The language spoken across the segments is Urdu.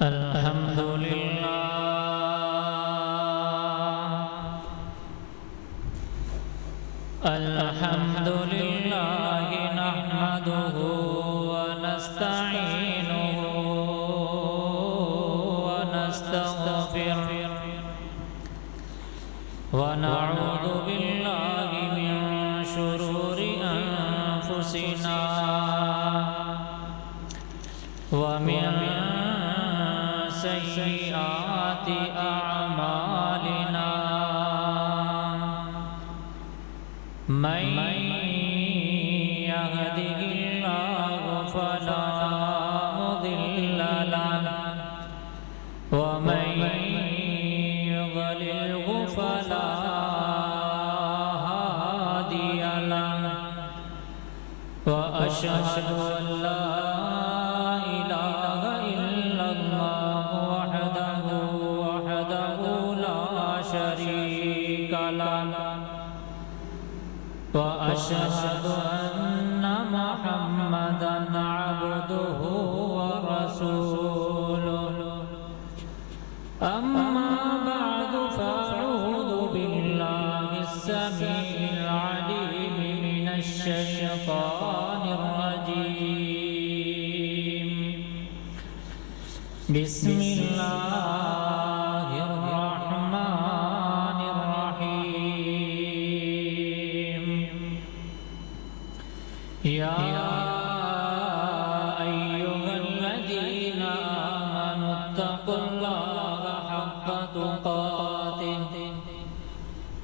Alhamdulillah nahmaduhu wa nasta'inuhu wa nastaghfiruh wa na'udzu billahi min shururi anfusina wa min sayyiati a'malina. Man yahdihillahu fala mudilla lahu wa man yudlilhu fala hadiya lahu wa ashhadu an la ilaha illallah wahdahu la sharika lahu wa ashhadu anna Muhammadan abduhu wa rasuluh. Amma ba'du fa'udhu billahi as-sami'il 'alim minasy syaithanir rajim. Bismillahirrahmanirrahim. Ya ayyuhalladzina amanu taqullaha haqqa tuqatih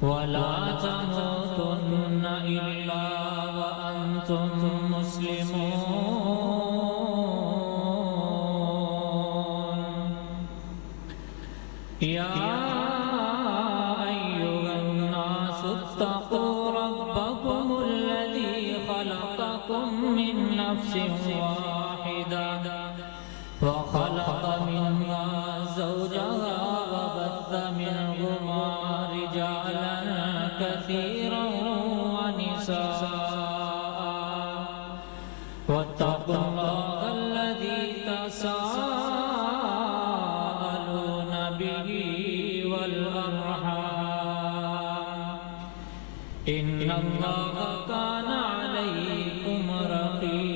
wa la tamutunna illa wa antum muslimun. Ya ayyuhan nasu ittaqu rabbakumul ladzi khalaqakum min nafsin wahidah wa khalaqa minha zawjaha wa batha minhuma rijalan katsiran wa nisaa wattaqullaha alladzi tasaaluna bihi wal arham innallaha kana 'alaykum raqiba.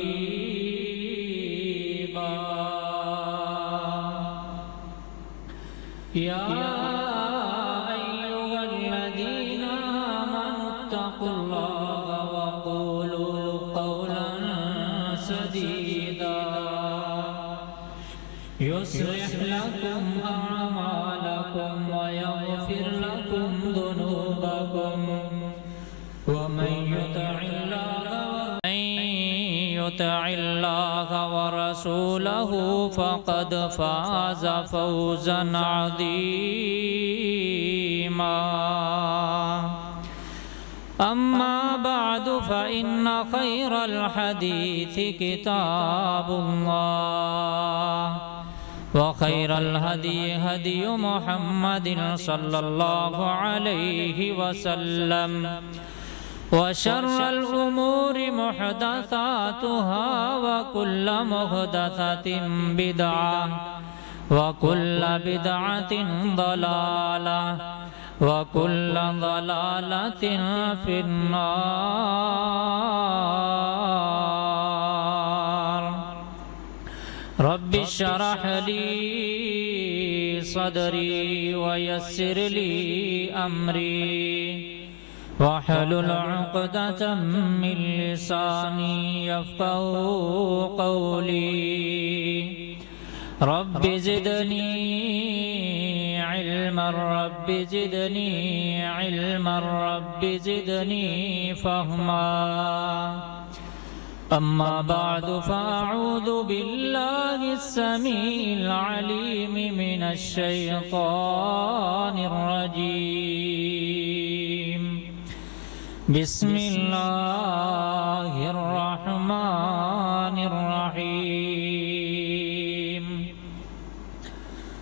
Ya ayyuhalladzina amanu taqullaha wa qulu qawlan sadida yuslih lakum a'malakum wa yaghfir lakum dhunubakum wa man yuti'illaha wa rasulahu faqad faza fawzan 'azima. Amma ba'du fa inna khairal hadithi kitabullah wa khairal hadi hadiyu Muhammadin sallallahu alaihi wasallam wa syarral umuri muhdatsatuha wa kullu muhdatsatin bid'ah wa kullu bid'atin dhalalah wa kullu dhalalatin finnar. Rabbi shrah li sadri wa yassir li amri wahlul 'uqdatam min lisani yafqahu qawli. Rabbi zidni ilman, Rabbi zidni ilman, Rabbi zidni fahma. Amma ba'du fa'udhu billahi as-sami'il 'alim minasy syaithanir rajim. Bismillahirrahmanirrahim.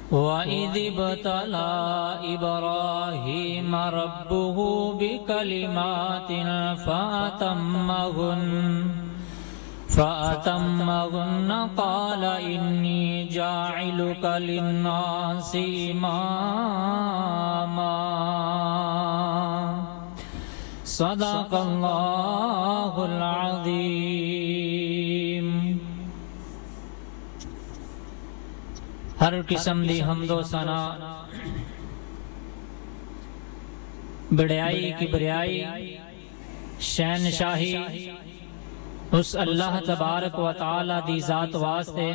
Wa idh ibtala Ibrahim rabbuhu bikalimatin fa'atammahun فأتمهن قال إني جاعلك للناس إماما صدق اللہ العظیم۔ ہر قسم دی حمد و ثنا، بڑائی کبریائی شہنشاہی اس اللہ تبارک و تعالی دی ذات واسطے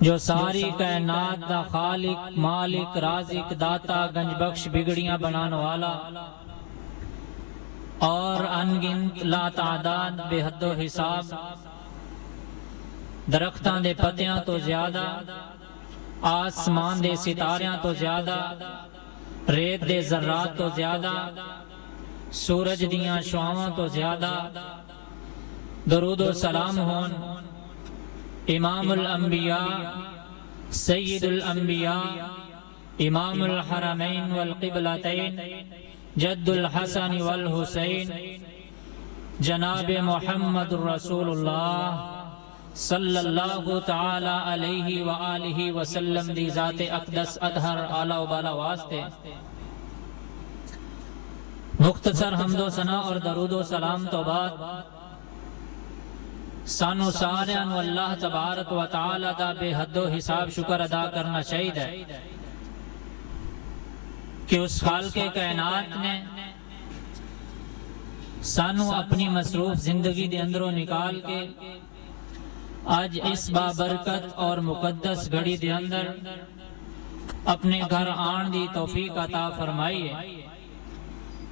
جو ساری کائنات دا خالق مالک رازق داتا گنج بخش بگڑیاں بنان والا اور انگنت لا تعداد بے حد و حساب درختاں دے پتیاں تو زیادہ، آسمان دے ستاریاں تو زیادہ، ریت دے ذرات تو زیادہ، سورج دیاں شعاواں تو زیادہ درود و سلام ہون امام الانبیاء سید الانبیاء امام الحرمین والقبلتین جد الحسن والحسین جناب محمد رسول اللہ صلی اللہ تعالی علیہ وآلہ وسلم دی ذات اقدس اطہر اعلی و بالا واسطے مختصر حمد و ثنا اور درود و سلام تو بعد سانو ساریاں نو اللہ تبارک و تعالی دا بے حد و حساب شکر ادا کرنا چاہیے کہ اس خالق کائنات نے سانو اپنی مصروف زندگی دے اندروں نکال کے آج اس بابرکت اور مقدس گھڑی دے اندر اپنے گھر آن دی توفیق عطا فرمائی ہے،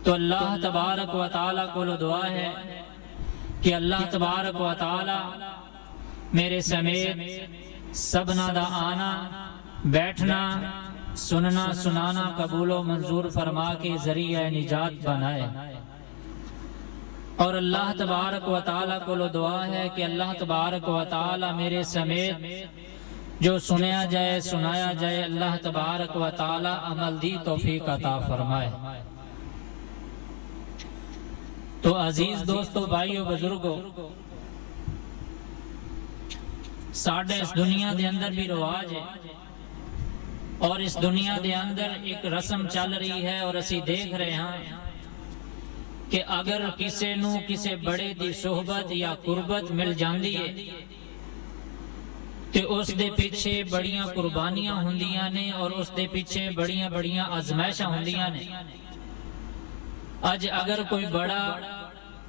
تو اللہ تبارک و تعالی کو دعا ہے کہ اللہ تبارک و تعالی میرے سمیت سبنا دا آنا بیٹھنا سننا سنانا قبول و منظور فرما کے ذریعہ نجات بنائے، اور اللہ تبارک و تعالی کو دعا ہے کہ اللہ تبارک و تعالی میرے سمیت جو سنیا جائے سنایا جائے اللہ تبارک و تعالی عمل دی توفیق عطا فرمائے۔ تو عزیز دوستو بھائیو بزرگو، ساڑھے اس دنیا دے اندر بھی رواج ہے اور اس دنیا دے اندر ایک رسم چل رہی ہے اور اسی دیکھ رہے ہیں کہ اگر کسے نو کسے بڑے دی صحبت یا قربت مل جاندی ہے تو اس دے پیچھے بڑیاں قربانیاں ہوندیاں نے اور اس دے پیچھے بڑیاں بڑیاں آزمائشاں ہوندیاں نے۔ اج اگر کوئی بڑا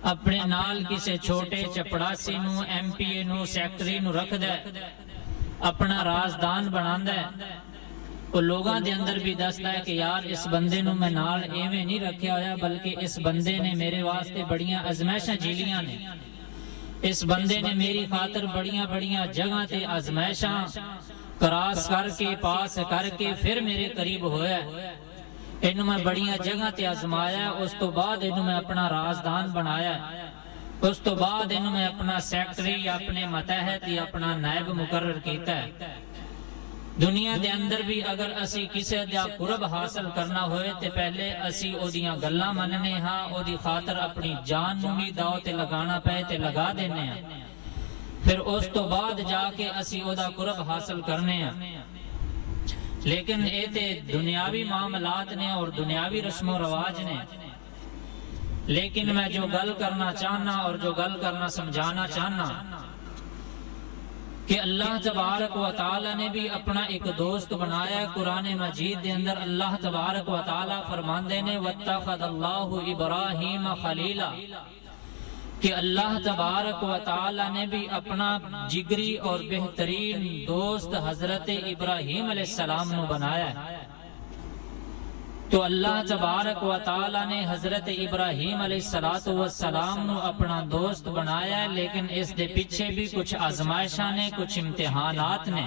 اپنے نال کسے چھوٹے چپڑاسی نو ایم پی اے نو سیکٹری نو رکھ دے اپنا رازدان بناندہ ہے، وہ لوگاں دے اندر بھی دستا ہے کہ یار اس بندے نو میں نال ایویں نہیں رکھیا ہویا بلکہ اس بندے نے میرے واسطے بڑیاں آزمائشاں جھیلیاں نے، اس بندے نے میری خاطر بڑیاں بڑیاں جگہ تے آزمائشاں کراس کر کے پاس کر کے پھر میرے قریب ہویا ہے، انہوں میں بڑیاں جگہ تے آزمایا ہے، اس تو بعد انہوں میں اپنا رازدان بنایا ہے، اس تو بعد انہوں میں اپنا سیکٹری یا اپنے متحد یا اپنا نائب مقرر کیتا ہے۔ دنیا دے اندر بھی اگر اسی کسے دیا قرب حاصل کرنا ہوئے تے پہلے اسی او دیاں گلاں مننے ہاں، او دی خاطر اپنی جان نو بھی داؤ تے لگانا پے تے لگا دینے ہیں، پھر اس تو بعد جا کے اسی او دا قرب حاصل کرنے ہیں۔ لیکن اے تے دنیاوی معاملات نے اور دنیاوی رسم و رواج نے، لیکن میں جو گل کرنا چاہنا اور جو گل کرنا سمجھانا چاہنا کہ اللہ تبارک و تعالی نے بھی اپنا ایک دوست بنایا ہے۔ قرآن مجید دے اندر اللہ تبارک و تعالی فرماندے نے وَاتَّخَذَ اللَّهُ إِبْرَاهِيمَ خَلِيلًا کہ اللہ تبارک و تعالی نے بھی اپنا جگری اور بہترین دوست حضرت ابراہیم علیہ السلام نو بنایا ہے۔ تو اللہ تبارک و تعالی نے حضرت ابراہیم علیہ السلام نو اپنا دوست بنایا ہے، لیکن اس دے پیچھے بھی کچھ آزمائشاں نے، کچھ امتحانات نے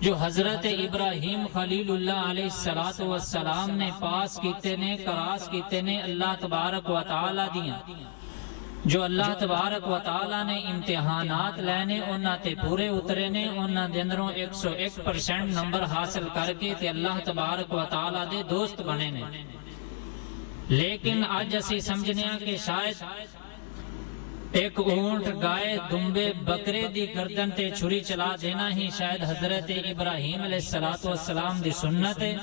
جو حضرت ابراہیم خلیل اللہ علیہ السلام نے پاس کیتے نے، کراس کیتے نے اللہ تبارک و تعالی دیاں، جو اللہ تبارک و تعالی نے امتحانات لینے انہاں تے پورے اترے نے، انہاں دے اندروں 101% نمبر حاصل کر کے تے اللہ تبارک و تعالی دے دوست بنے نے۔ لیکن آج اسی سمجھنے ہیں کہ شاید ایک اونٹ گائے دمبے بکرے دی گردن تے چھری چلا دینا ہی شاید حضرت ابراہیم علیہ السلام دی سنت ہے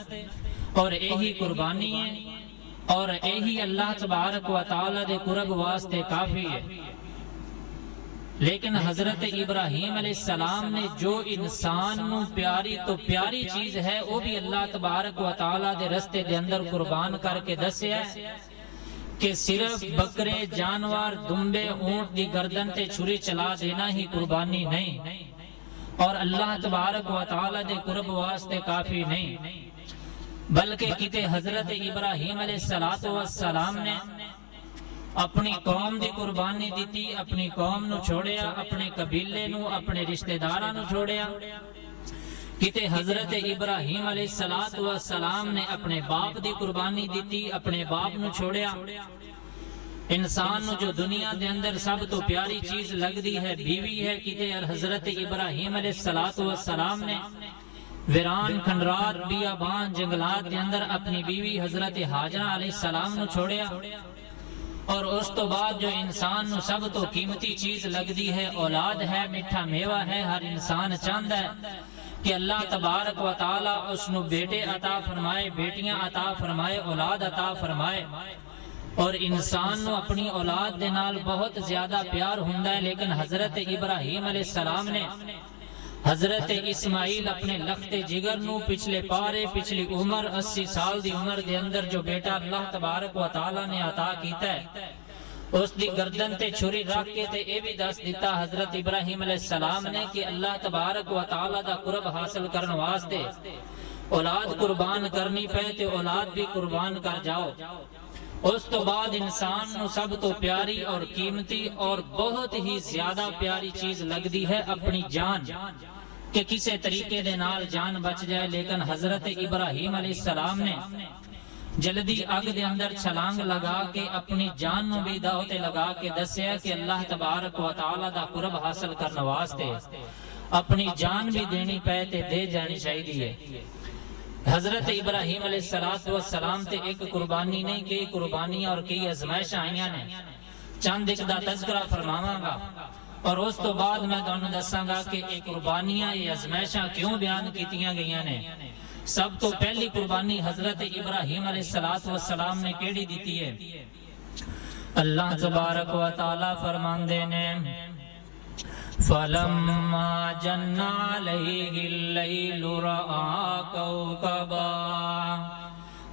اور یہی قربانی ہے اور یہی اللہ تبارک و تعالی دے قرب واسطے کافی ہے۔ لیکن حضرت ابراہیم علیہ السلام نے جو انسان نو پیاری تو پیاری چیز ہے وہ بھی اللہ تبارک و تعالی دے رستے دے اندر قربان کر کے دسیا ہے کہ صرف بکرے جانور دمبے اونٹ دی گردن تے چھری چلا دینا ہی قربانی نہیں اور اللہ تبارک و تعالی دے قرب واسطے کافی نہیں، بلکہ کتے حضرت ابراہیم علیہ السلام نے اپنی قوم دی قربانی دیتی، اپنی قوم نو چھوڑیا، اپنے قبیلے نو، اپنے رشتہ داراں نو چھوڑیا۔ کتے حضرت ابراہیم علیہ السلام نے اپنے باپ دی قربانی دیتی، اپنے باپ نو چھوڑیا۔ انسان نو جو دنیا دے اندر سب تو پیاری چیز لگ دی ہے بیوی ہے، کتے حضرت ابراہیم علیہ السلام نے ویران کھنڈرات بیابان جنگلات دے اندر اپنی بیوی حضرت حاجرہ علیہ السلام نو چھوڑیا۔ اور اس تو بعد جو انسان نو سب تو قیمتی چیز لگ دی ہے اولاد ہے، میٹھا میوہ ہے، ہر انسان چاہتا ہے کہ اللہ تبارک و تعالی اس نو بیٹے عطا فرمائے، بیٹیاں عطا فرمائے، اولاد عطا فرمائے، اور انسان نو اپنی اولاد دے نال بہت زیادہ پیار ہوندا ہے۔ لیکن حضرت ابراہیم علیہ السلام نے حضرت اسماعیل اپنے لخت جگر نو پچھلے پارے پچھلی عمر 80 سال دی عمر دے اندر جو بیٹا اللہ تبارک و تعالی نے عطا کیتا ہے اس دی گردن تے چھری رکھ کے تے اے بھی دس دیتا حضرت ابراہیم علیہ السلام نے کہ اللہ تبارک و تعالی دا قرب حاصل کرنے واسطے اولاد قربان کرنی پے تے اولاد بھی قربان کر جاؤ۔ اس تو بعد انسان نو سب تو پیاری اور قیمتی اور بہت ہی زیادہ پیاری چیز لگ دی ہے اپنی جان، کہ کسے طریقے دے نال جان بچ جائے۔ لیکن حضرت ابراہیم علیہ السلام نے جلدی اگ دے اندر چھلانگ لگا کے اپنی جان نو بھی دعوتے لگا کے دسیا کہ اللہ تبارک و تعالی دا قرب حاصل کرنے واسطے اپنی جان بھی دینی پے تے دے جانی چاہیے۔ حضرت ابراہیم علیہ السلام تے ایک قربانی نہیں، کئی قربانی اور کئی ازمائش آئیاں نے، چند ایک دا تذکرہ فرماواں گا اور اس تو بعد میں تانوں دساں گا کہ یہ قربانیاں یہ ازمائشاں کیوں بیان کیتیاں گئیاں نے۔ سب تو پہلی قربانی حضرت ابراہیم علیہ السلام نے کیڑی دیتی ہے؟ اللہ تبارک و تعالی فرماندے نے فَلَمَّا جَنَّ عَلَيْهِ اللَّيْلُ رَأَىٰ كَوْكَبًا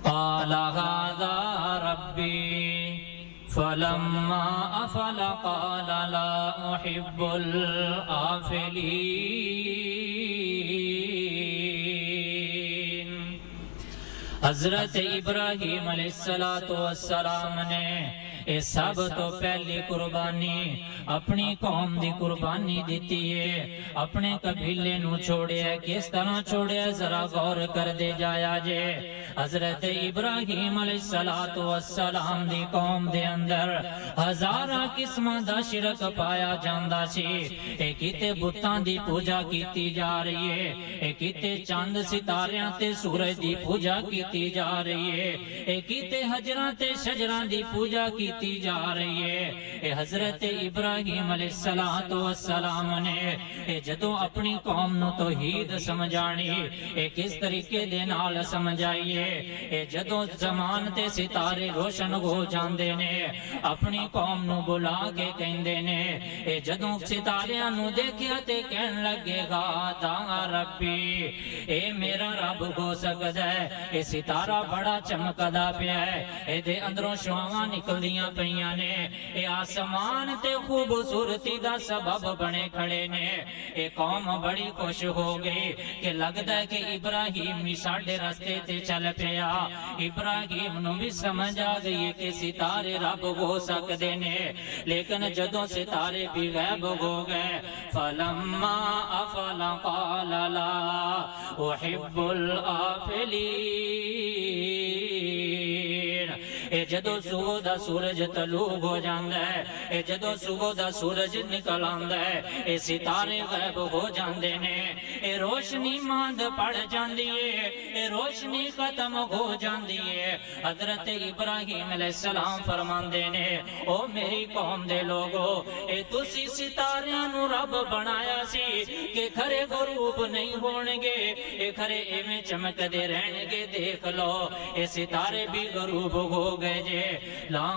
قَالَ هَٰذَا رَبِّي فَلَمَّا أَفَلَ قَالَ لَا أُحِبُّ الْآفِلِينَ۔ حضرت ابراہیم علیہ السلام نے اے سب تو پہلی قربانی اپنی قوم دی قربانی دیتی ہے، اپنے قبیلے نو چھوڑے ہے۔ کس طرح چھوڑے ہے ذرا غور کر دے جایا جے۔ حضرت ابراہیم علیہ السلام دی قوم دے اندر ہزارہ قسمہ دا شرک پایا جاندہ سی۔ اے کتے بتاں دی پوجا کیتی جا رہی ہے، اے کتے چاند ستاریاں تے سورج دی پوجا کیتی جا رہی ہے، اے کتے حجراں تے شجراں دی پوجا کیتی جا رہی ہے۔ اے حضرت ابراہیم علیہ السلام نے اے جدوں اپنی قوم نو توحید سمجھانی اے کس طریقے دے نال سمجھائیے۔ اے جدوں زمان تے ستارے روشن ہو جاندے نے اپنی قوم نو بلا کے کہندے نے، اے جدوں ستاریاں نو دیکھیا تے کہن لگے گا دا ربی اے میرا رب ہو سکدا ہے۔ اے ستارہ بڑا چمکدا پیا ہے، اے دے اندروں شعاواں نکلدیاں پیاں نے، اے آسمان تے خوبصورتی دا سبب بنے کھڑے نے۔ اے قوم بڑی خوش ہو گئی کہ لگدا ہے کہ ابراہیم بھی ساڈے راستے تے چل پیا۔ ابراہیم نو بھی سمجھ آ گئی کہ ستارے رب ہو سکدے نے، لیکن جدوں ستارے بھی غائب ہو گئے فلما افل قال لا احب الآفلین۔ اے جدو صبح دا سورج طلوع ہو جاندا ہے، اے جدو صبح دا سورج نکل آندا ہے، اے ستارے غائب ہو جاندے نے، اے روشنی ماند پڑ جاندی ہے، اے روشنی ختم ہو جاندی ہے، حضرت ابراہیم علیہ السلام فرماندے نے او میری قوم دے لوگو اے تسی ستاریاں نو رب بنایا سی کہ کھرے غروب نہیں ہونگے اے کھرے ایویں چمک دے رہنگے دیکھ لو اے ستارے بھی غروب ہو گئے جے لا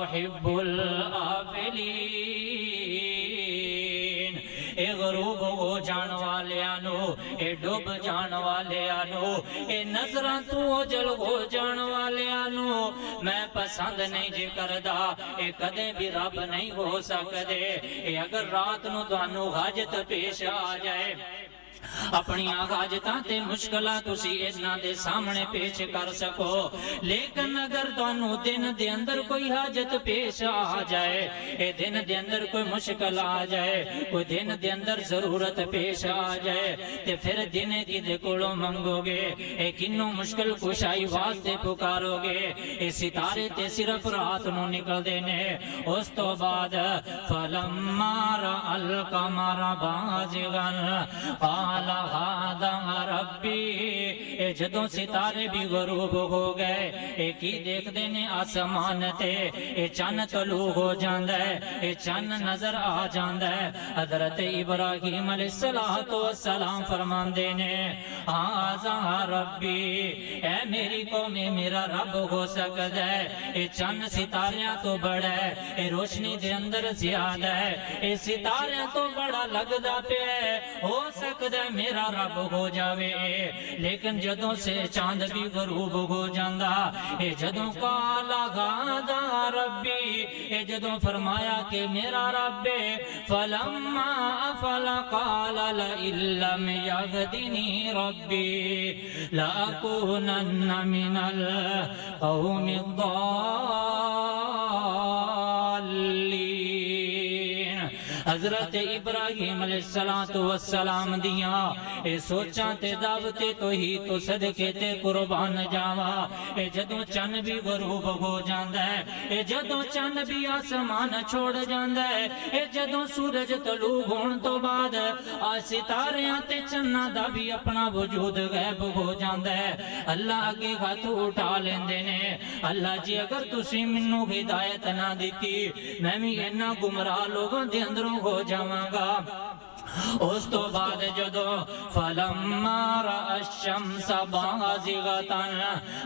احب الآفلین اے غروب ہو جان والیانو اے ڈوب جان والیانو اے نظران تو جل ہو جان والیانو میں پسند نہیں جے کردہ اے کدے بھی رب نہیں ہو سکدے اے اگر رات نو دوانو حاجت پیش آ جائے اپنی حاجتاں تے مشکلات تسی اتنا دے سامنے پیش کر سکو لیکن اگر تانوں دن دے اندر کوئی حاجت پیش آ جائے اے دن دے اندر کوئی مشکل آ جائے کوئی دن دے اندر ضرورت پیش آ جائے تے پھر دن کی دے کولوں منگو گے اے کنوں مشکل کشائی واسطے پکارو گے اے ستارے تے صرف رات نو نکل دینے اس تو بعد فلما رأى القمر بازغا قال هذا ربی اے جدوں ستارے بھی غروب ہو گئے اے کی دیکھ دینے آسمان تے اے چن طلوع ہو جاندہ ہے اے چن نظر آ جاندہ ہے حضرت ابراہیم علیہ السلام فرمان دینے هذا ربی اے میری قوم میرا رب ہو سکتا ہے اے چن ستاریاں تو بڑا ہے اے روشنی دے اندر زیادہ ہے اے ستاریاں تو بڑا لگدا پہ ہے ہو سکتا ہے میرا رب ہو جاوے لیکن جدوں سے چاند بھی غروب ہو جاندہ اے جدوں کالا غادا ربی اے جدوں فرمایا کہ میرا رب فلما افل قال لئن لم یغدنی ربی لأکونن من القوم الضالین حضرت ابراہیم علیہ السلام دیاں اے سوچاں تے دعوتے تو ہی تو صدقے تے قربان جاوا اے جدوں چن بھی غروب ہو جاندہ ہے اے جدوں چن بھی آسمان چھوڑ جاندہ ہے اے جدوں سورج طلوع ہون تو بعد ستاریاں تے چنہ دا بھی اپنا وجود غیب ہو جاندہ ہے اللہ آگے ہاتھ اٹھا لیندے نے اللہ جی اگر تسی منو ہدایت نہ دیتی میں بھی اینا گمراہ لوگوں دے اندروں ہو جاواں گا اس تو بعد جدو فلما رأى الشمس بازغة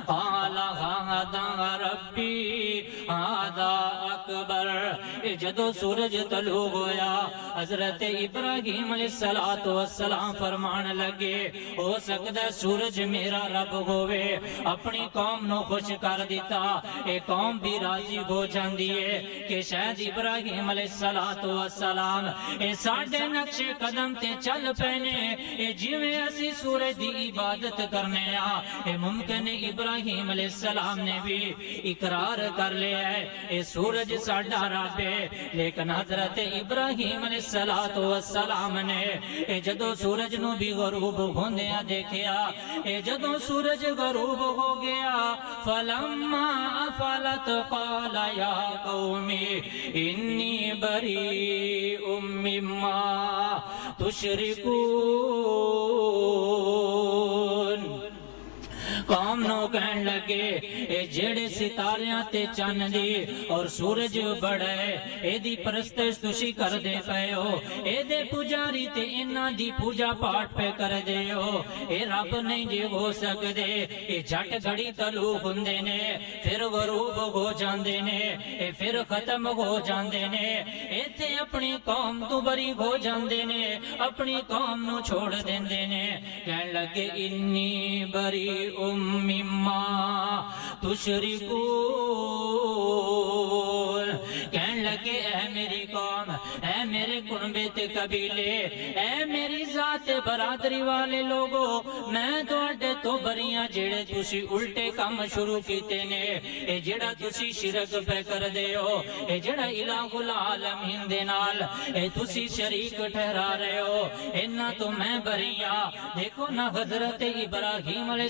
قال هذا ربی هذا اکبر جدو سورج طلوع ہویا حضرت ابراہیم علیہ السلام فرمان لگے ہو سکتا ہے سورج میرا رب ہوئے اپنی قوم نو خوش کر دیتا اے قوم بھی راضی ہو جاندی ہے کہ شاید ابراہیم علیہ السلام اے ساڑھے نقش قدم تے چل پینے اے جیویں اسی سورج دی عبادت کرنے اے ممکن ابراہیم علیہ السلام نے بھی اقرار کر لیا ہے اے سورج ساڑھا رب ہے لیکن حضرت ابراہیم علیہ السلام نے اے جدو سورج نو بھی غروب ہوندیا دیکھیا اے جدو سورج غروب ہو گیا فلما افلت قال یا قومی انی بریء مما تشرکون قوم نو کہن لگے اے جڑے ستاریاں تے چن دی اور سورج بڑھے اے دی پرستش تسی کر دے پے ہو اے دے پجاری تے انہاں دی پوجا پاٹ پہ کر دے ہو اے رب نہیں جے ہو سکدے اے جھٹ گھڑی طلوع ہوندے نے پھر غروب ہو جاندے نے اے پھر ختم ہو جاندے نے اے تے اپنی قوم تو بری ہو جاندے نے اپنی قوم نو چھوڑ دیندے نے کہن لگے انی بری مما تشرکون کہن لگے اے میری قوم اے میرے کنبے تے قبیلے اے میری ذات برادری والے لوگو میں دوڑے تو بریاں جڑے تسی الٹے کام شروع کیتے نے اے جڑا تسی شرک پہ کر دے ہو اے جڑا الہ العالمین دے نال اے تسی شریک ٹھہرا رہے ہو انہاں تو میں بریاں دیکھو نا حضرت ابراہیم علیہ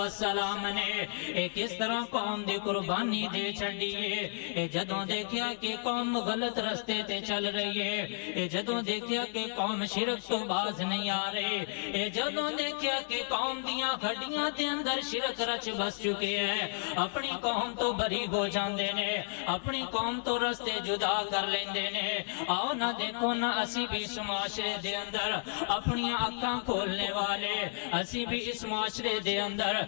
السلام نے اے کس طرح قوم دی قربانی دے چھڑیے اے جدوں دیکھیا کہ قوم غلط رستے تے چل رہی ہے اے جدوں دیکھیا کہ قوم شرک تو باز نہیں آ رہے، اے جدوں دیکھیا کہ قوم دیاں ہڈیاں دے اندر شرک رچ بس چکے ہیں، اپنی قوم تو بری ہو جاندے نے، اپنی قوم تو رستے جدا کر لیندے نے۔ آؤ نہ دیکھو نہ اسی بھی اس معاشرے دے اندر اپنی آنکھاں کھولنے والے، اسی بھی اس معاشرے دے اندر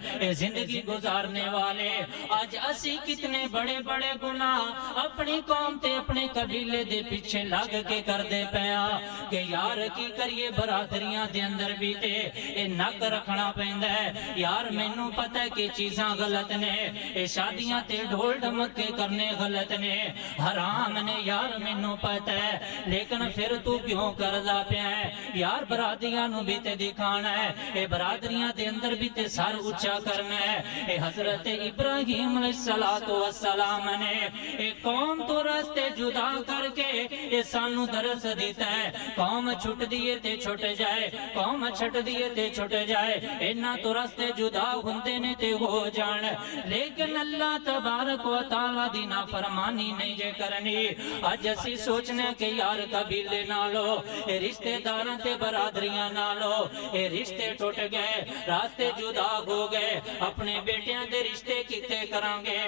زندگی گزارنے والے، آج اسی کتنے بڑے بڑے گناہ اپنی قوم تے اپنے قبیلے دے پیچھے لگ کے کر دے پیا کہ یار کی کریے برادریاں دے اندر بھی تے اے نک رکھنا پیندا ہے۔ یار مینوں پتہ ہے کہ چیزاں غلط نے، اے شادیاں تے ڈھول ڈمکے کرنے غلط نے، حرام نے، یار مینوں پتہ ہے، لیکن پھر تو کیوں کردا پیا ہے؟ یار برادریاں نو بھی تے دکھانا ہے، اے برادریاں دے اندر بھی تے سر اونچا کرنا ہے۔ اے حضرت ابراہیم علیہ السلام نے اے قوم تو راستے جدا کر کے اے سانو درس دیتا ہے، قوم چھٹ دیے تے چھٹ جائے، قوم چھٹ دیے تے چھٹ جائے، اینا تو راستے جدا ہوندے نے تے ہو جان، لیکن اللہ تبارک و تعالی دی نافرمانی نہیں جے کرنی۔ اج اسی سوچنے کہ یار قبیلے نالو اے رشتے داراں تے برادریاں نالو اے رشتے ٹوٹ گئے، راستے جدا ہو گئے، اپنے بیٹیاں دے رشتے کیتے کران گے،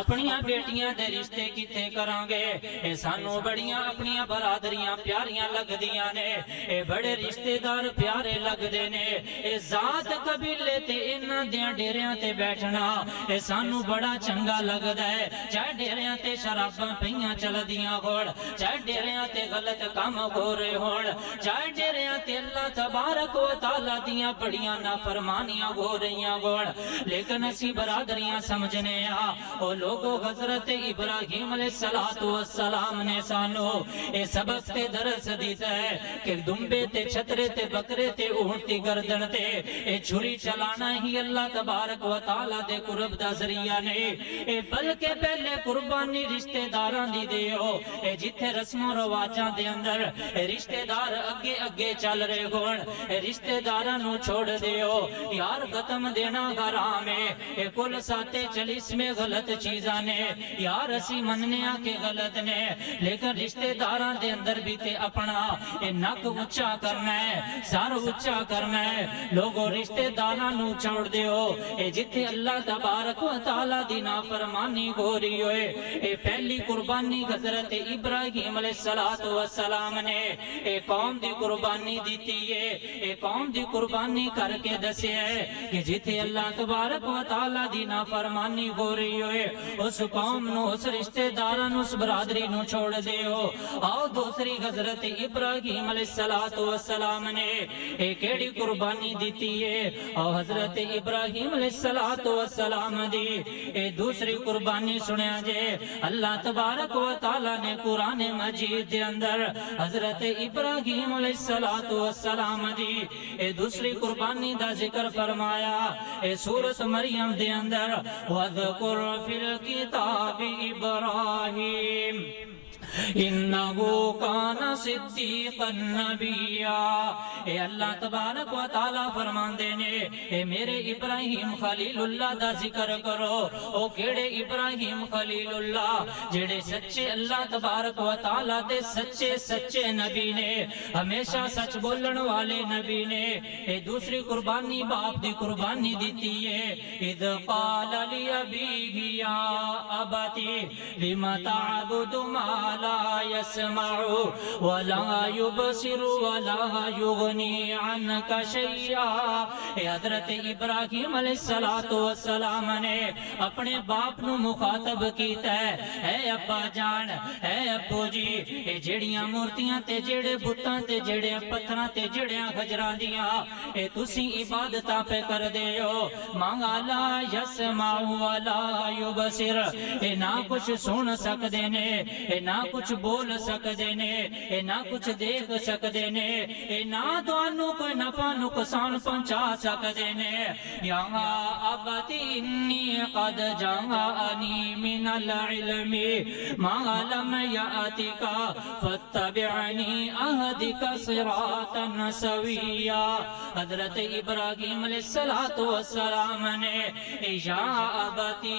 اپنیاں بیٹیاں دے رشتے کیتے کران گے، اے سانو بڑیاں اپنیاں برادریاں پیاریاں لگ دیاں نے، اے بڑے رشتے دار پیارے لگ دے نے، اے ذات قبیلے تے انہاں دیاں ڈیریاں تے بیٹھنا اے سانو بڑا چنگا لگدا ہے، چاہے ڈیریاں تے شراباں پیاں چل دیاں ہوڑ، چاہے ڈیریاں تے غلط کام ہو رہے ہوڑ، چاہے ڈیریاں تے اللہ تبارک و تعالی دیاں بڑیاں نافرمانیاں ہو رہیاں ہوڑ، لیکن اسی برادریاں سمجھنے او لوگو حضرت ابراہیم علیہ السلام نے سانو اے سبق تے درس دیتا ہے کہ دمبے تے چھترے تے بکرے تے اونٹ دی گردن تے اے چھری چلانا ہی اللہ تبارک و تعالی دے قرب دا ذریعہ نہیں، اے بلکہ پہلے قربانی رشتے داراں دی دیو، اے جتھے رسم و رواجاں دے اندر اے رشتے دار اگے اگے چل رہے ہون، اے رشتے داراں نو چھوڑ دیو، یار ختم دینا حرام ہے، اے کل ساتے چلیس میں غلط چیزاں نے، یار اسی مننیاں کے غلط نے، لیکن رشتے داراں دے اندر بھی تے اپنا اے نک اونچا کرنا ہے، سر اونچا کرنا ہے، لوگوں رشتے داراں نو چھوڑ دیو، اے جتھے اللہ تبارک و تعالی دی نافرمانی ہو رہی ہوئے، اے پہلی قربانی حضرت ابراہیم علیہ السلام نے اے قوم دی قربانی دیتی ہے، اے قوم دی قربانی کر کے دسے ہے کہ جتھے اللہ تبارک و تعالی دی نافرمانی ہو رہی ہوئے اس قوم نو، اس رشتے داران، اس برادری نو چھوڑ دیو۔ آؤ دوسری حضرت ابراہیم علیہ السلام نے ایک ایڈی قربانی دیتی ہے، اور حضرت ابراہیم علیہ السلام دی اے دوسری قربانی سنیا جے، اللہ تبارک و تعالی نے قرآن مجید دے اندر حضرت ابراہیم علیہ السلام دی اے دوسری قربانی دا ذکر فرمایا، اے سورۃ مریم دے اندر وَذْكُرْ فِي الْكِتَابِ إِبْرَاهِيمَ انہو کان صدیقا نبیا، اے اللہ تبارک و تعالی فرماندے نے اے میرے ابراہیم خلیل اللہ دا ذکر کرو، او کیڑے ابراہیم خلیل اللہ جڑے سچے اللہ تبارک و تعالی دے سچے سچے نبی نے، ہمیشہ سچ بولن والے نبی نے۔ اے دوسری قربانی باپ دی قربانی دیتی ہے، اذ قال لأبیہ یا ابتی لم تعبد ما لا يسمع ولا يبصر ولا يغني عنك شيئا۔ حضرت ابراہیم علیہ السلام نے اپنے باپ نو مخاطب کیتا ہے، اے ابا جان، اے ابو جی، اے جڑیاں مورتیاں تے جڑے بتاں تے جڑے پتھراں تے جڑیاں خجراں دیاں اے تسی عبادتاں پہ کر دیو، مانگا لا يسمع ولا يبصر، اے نہ کچھ سن سکدے نے، اے نہ کچھ بول سکدے نے، اے نہ کچھ دیکھ سکدے نے، اے نہ تانوں کوئی نفع نقصان پہنچا سکدے نے۔ یا ابتی انی قد جاءنی من العلم ما لم یأتک فاتبعنی اہدک صراطا سویا۔ حضرت ابراہیم علیہ السلام نے یا ابتی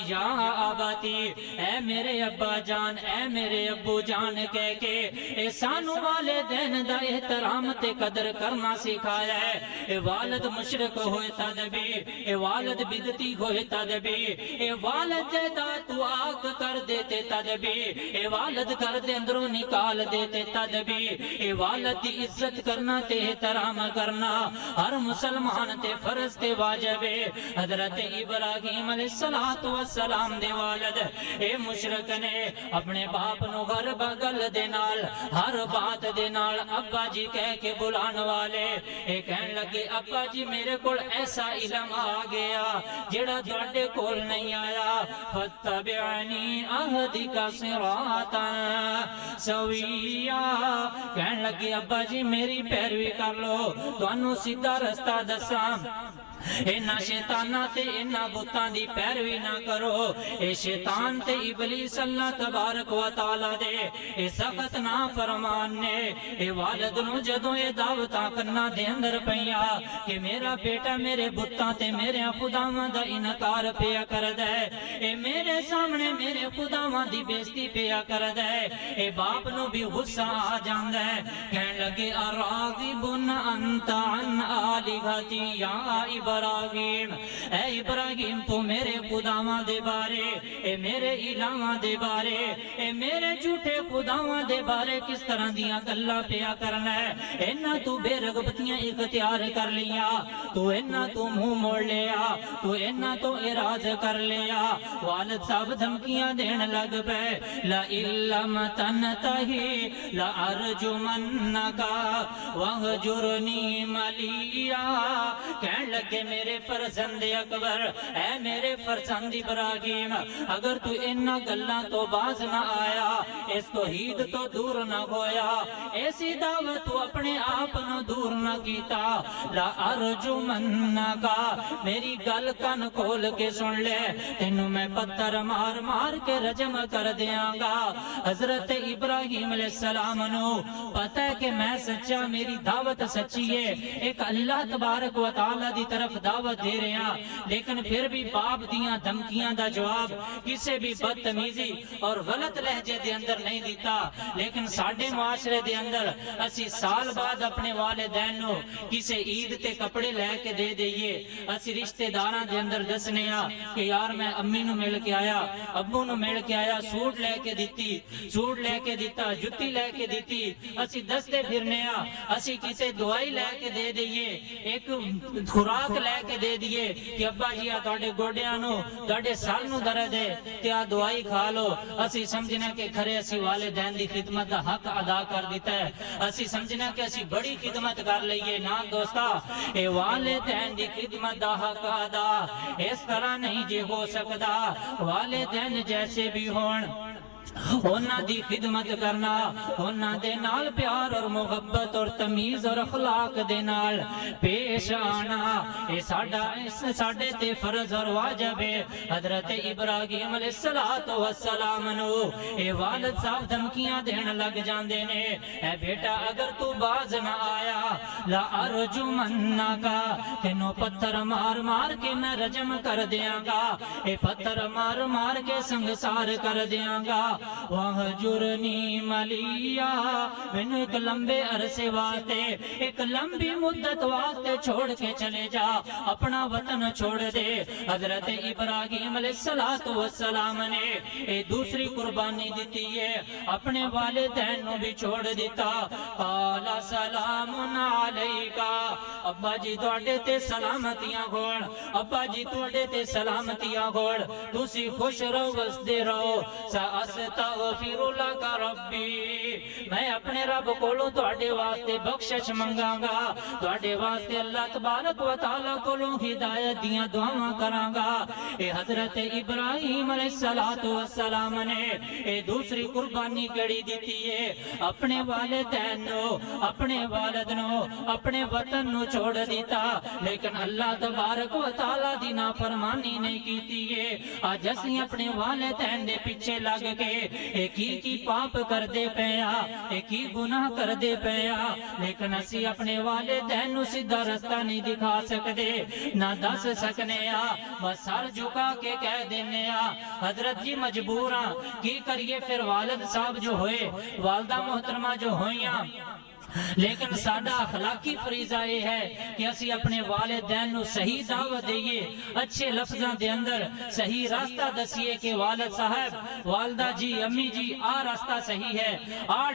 اے میرے ابا جان، اے میرے ابو جان کہہ کے اے سانو والدین دا احترام تے قدر کرنا سکھایا ہے۔ اے والد مشرک ہوئے تد بھی، اے والد بدعتی ہوئے تد بھی، اے والد جائیداد تو آگ کر دیتے تد بھی، اے والد گھر دے اندروں نکال دیتے تد بھی، اے والد دی عزت کرنا تے احترام کرنا ہر مسلمان تے فرض تے واجب ہے۔ حضرت ابراہیم علیہ السلام دے والد اے مشرک نے اپنے باپ نو گھر بغل دے نال ہر بات دے نال ابا جی کہہ کے بلان والے اے کہن لگے ابا جی میرے کول ایسا علم آ گیا جڑا تواڈے کول نہیں آیا، فتبعنی اہدک صراطا سویا۔ کہن لگے ابا جی میری پیروی کر لو، تانوں سیدھا رستہ دساں، اینا شیطانہ تے اینا بتاں دی پیروی نہ کرو۔ اے شیطان تے ابلیس اللہ تبارک و تعالی دے اے سخت نافرمان نے اے والد نو جدوں اے دعوتاں کرنا دے اندر پیا کہ میرا بیٹا میرے بتاں تے میرے خداواں دا انکار پیا کردا ہے، اے میرے سامنے میرے خداواں دی بےزتی پیا کردا ہے، اے باپ نو بھی غصہ آ جاندا ہے۔ کہن لگے اراغب انت عن آلہتی یا ابراہیم، اے ابراہیم تو میرے خداواں دے بارے، اے میرے الہاں دے بارے، اے میرے جھوٹے خداواں دے بارے کس طرح دیاں گلاں پیا کرنا ہے؟ اینا تو بے رغبتیاں اختیار کر لیا، تو اینا تو منہ موڑ لیا، تو اینا تو اراض کر لیا۔ والد صاحب دھمکیاں دین لگ پے، لئن لم تنتہی لأرجمنک وہجرنی ملیا۔ کہن لگے میرے فرزند اکبر، اے میرے فرزند ابراہیم، اگر تو انہاں گلاں تو باز نہ آیا، اس توحید تو دور نہ ہویا، ایسی دعوت تو اپنے آپ نو دور نہ کیتا، لأرجمنک، میری گل کن کھول کے سن لے، تینوں میں پتھر مار مار کے رجم کر دیاں گا۔ حضرت ابراہیم علیہ السلام نو پتہ ہے کہ میں سچا، میری دعوت سچی ہے، ایک اللہ تبارک و تعالی دی طرف دعوت دے رہے ہیں، لیکن پھر بھی باپ دیاں دھمکیاں دا جواب کسے بھی بدتمیزی اور غلط لہجے دے اندر نہیں دیتا۔ لیکن ساڈے معاشرے دے اندر اسی سال بعد اپنے والدین نو کسے عید تے کپڑے لے کے دے دئیے، اسی رشتہ داراں دے اندر دسنے ہاں کہ یار میں امی نو مل کے آیا، ابو نو مل کے آیا، سوٹ لے کے دیتی، سوٹ لے کے دیتا، جتی لے کے دیتی، اسی دستے پھرنے ہاں، اسی کسے دوائی لے کے دے دئیے، ایک خوراک لے کے دے دیئے کہ ابا جی تواڈے گوڈیاں نو تواڈے سر نو درد ہے تے آ دوائی کھا لو۔ اسی سمجھنا کہ کھرے اسی والدین دی خدمت دا حق ادا کر دیتا ہے، اسی سمجھنا کہ اسی بڑی خدمت کر لئیے۔ نا دوستا، اے والدین دی خدمت دا حق ادا اس طرح نہیں جے ہو سکتا۔ والدین جیسے بھی ہون انہاں دی خدمت کرنا، انہاں دے نال پیار اور محبت اور تمیز اور اخلاق دے نال پیش آنا، اے ساڈے تے فرض اور واجب ہے۔ حضرت ابراہیم علیہ السلام نو اے والد صاحب دھمکیاں دین لگ جاندے نے، اے بیٹا اگر تو باز نہ آیا لأرجمنک، تینوں پتھر مار مار کے میں رجم کر دیاں گا، اے پتھر مار مار کے سنگسار کر دیاں گا۔ وَهْجُرْنِي مَلِيًّا، مینوں ایک لمبے عرصے واسطے، ایک لمبی مدت واسطے چھوڑ کے چلے جا، اپنا وطن چھوڑ دے۔ حضرت ابراہیم علیہ السلام نے دوسری قربانی دیتی ہے، اپنے والدین نو بھی چھوڑ دیتا۔ قال سلام علیک، ابا جی تواڈے تے سلامتیاں ہوڑ، ابا جی تواڈے تے سلامتیاں ہوڑ، تسی خوش رہو وسدے رہو۔ استغفر لک ربی، میں اپنے رب کولوں تواڈے واسطے بخشش منگاں گا، تواڈے واسطے اللہ تبارک و تعالی کولوں ہدایت دیاں دعاواں کراں گا۔ اے حضرت ابراہیم علیہ السلام نے اے دوسری قربانی کڑی دیتی ہے، اپنے والدین نو، اپنے والد نو، اپنے وطن نو چھوڑ دیتا، لیکن اللہ تبارک و تعالی دی نافرمانی نہیں کیتی ہے۔ اج اسی اپنے والدین دے پیچھے لگ کے کی پاپ کر دے پیا کی گناہ کر دے پیا لیکن اسی اپنے والدین نو سیدھا رستہ نہیں دکھا سکتے نہ دس سکنے بس سر جھکا کے کہہ دینے حضرت جی مجبوراں کی کریے پھر والد صاحب جو ہوئے والدہ محترمہ جو ہوئیاں لیکن سادہ اخلاقی فریضہ یہ ہے کہ اسی اپنے والدین نو صحیح دعوت دئیے اچھے لفظاں دے اندر صحیح راستہ دسیے کہ والد صاحب والدہ جی امی جی راستہ صحیح ہے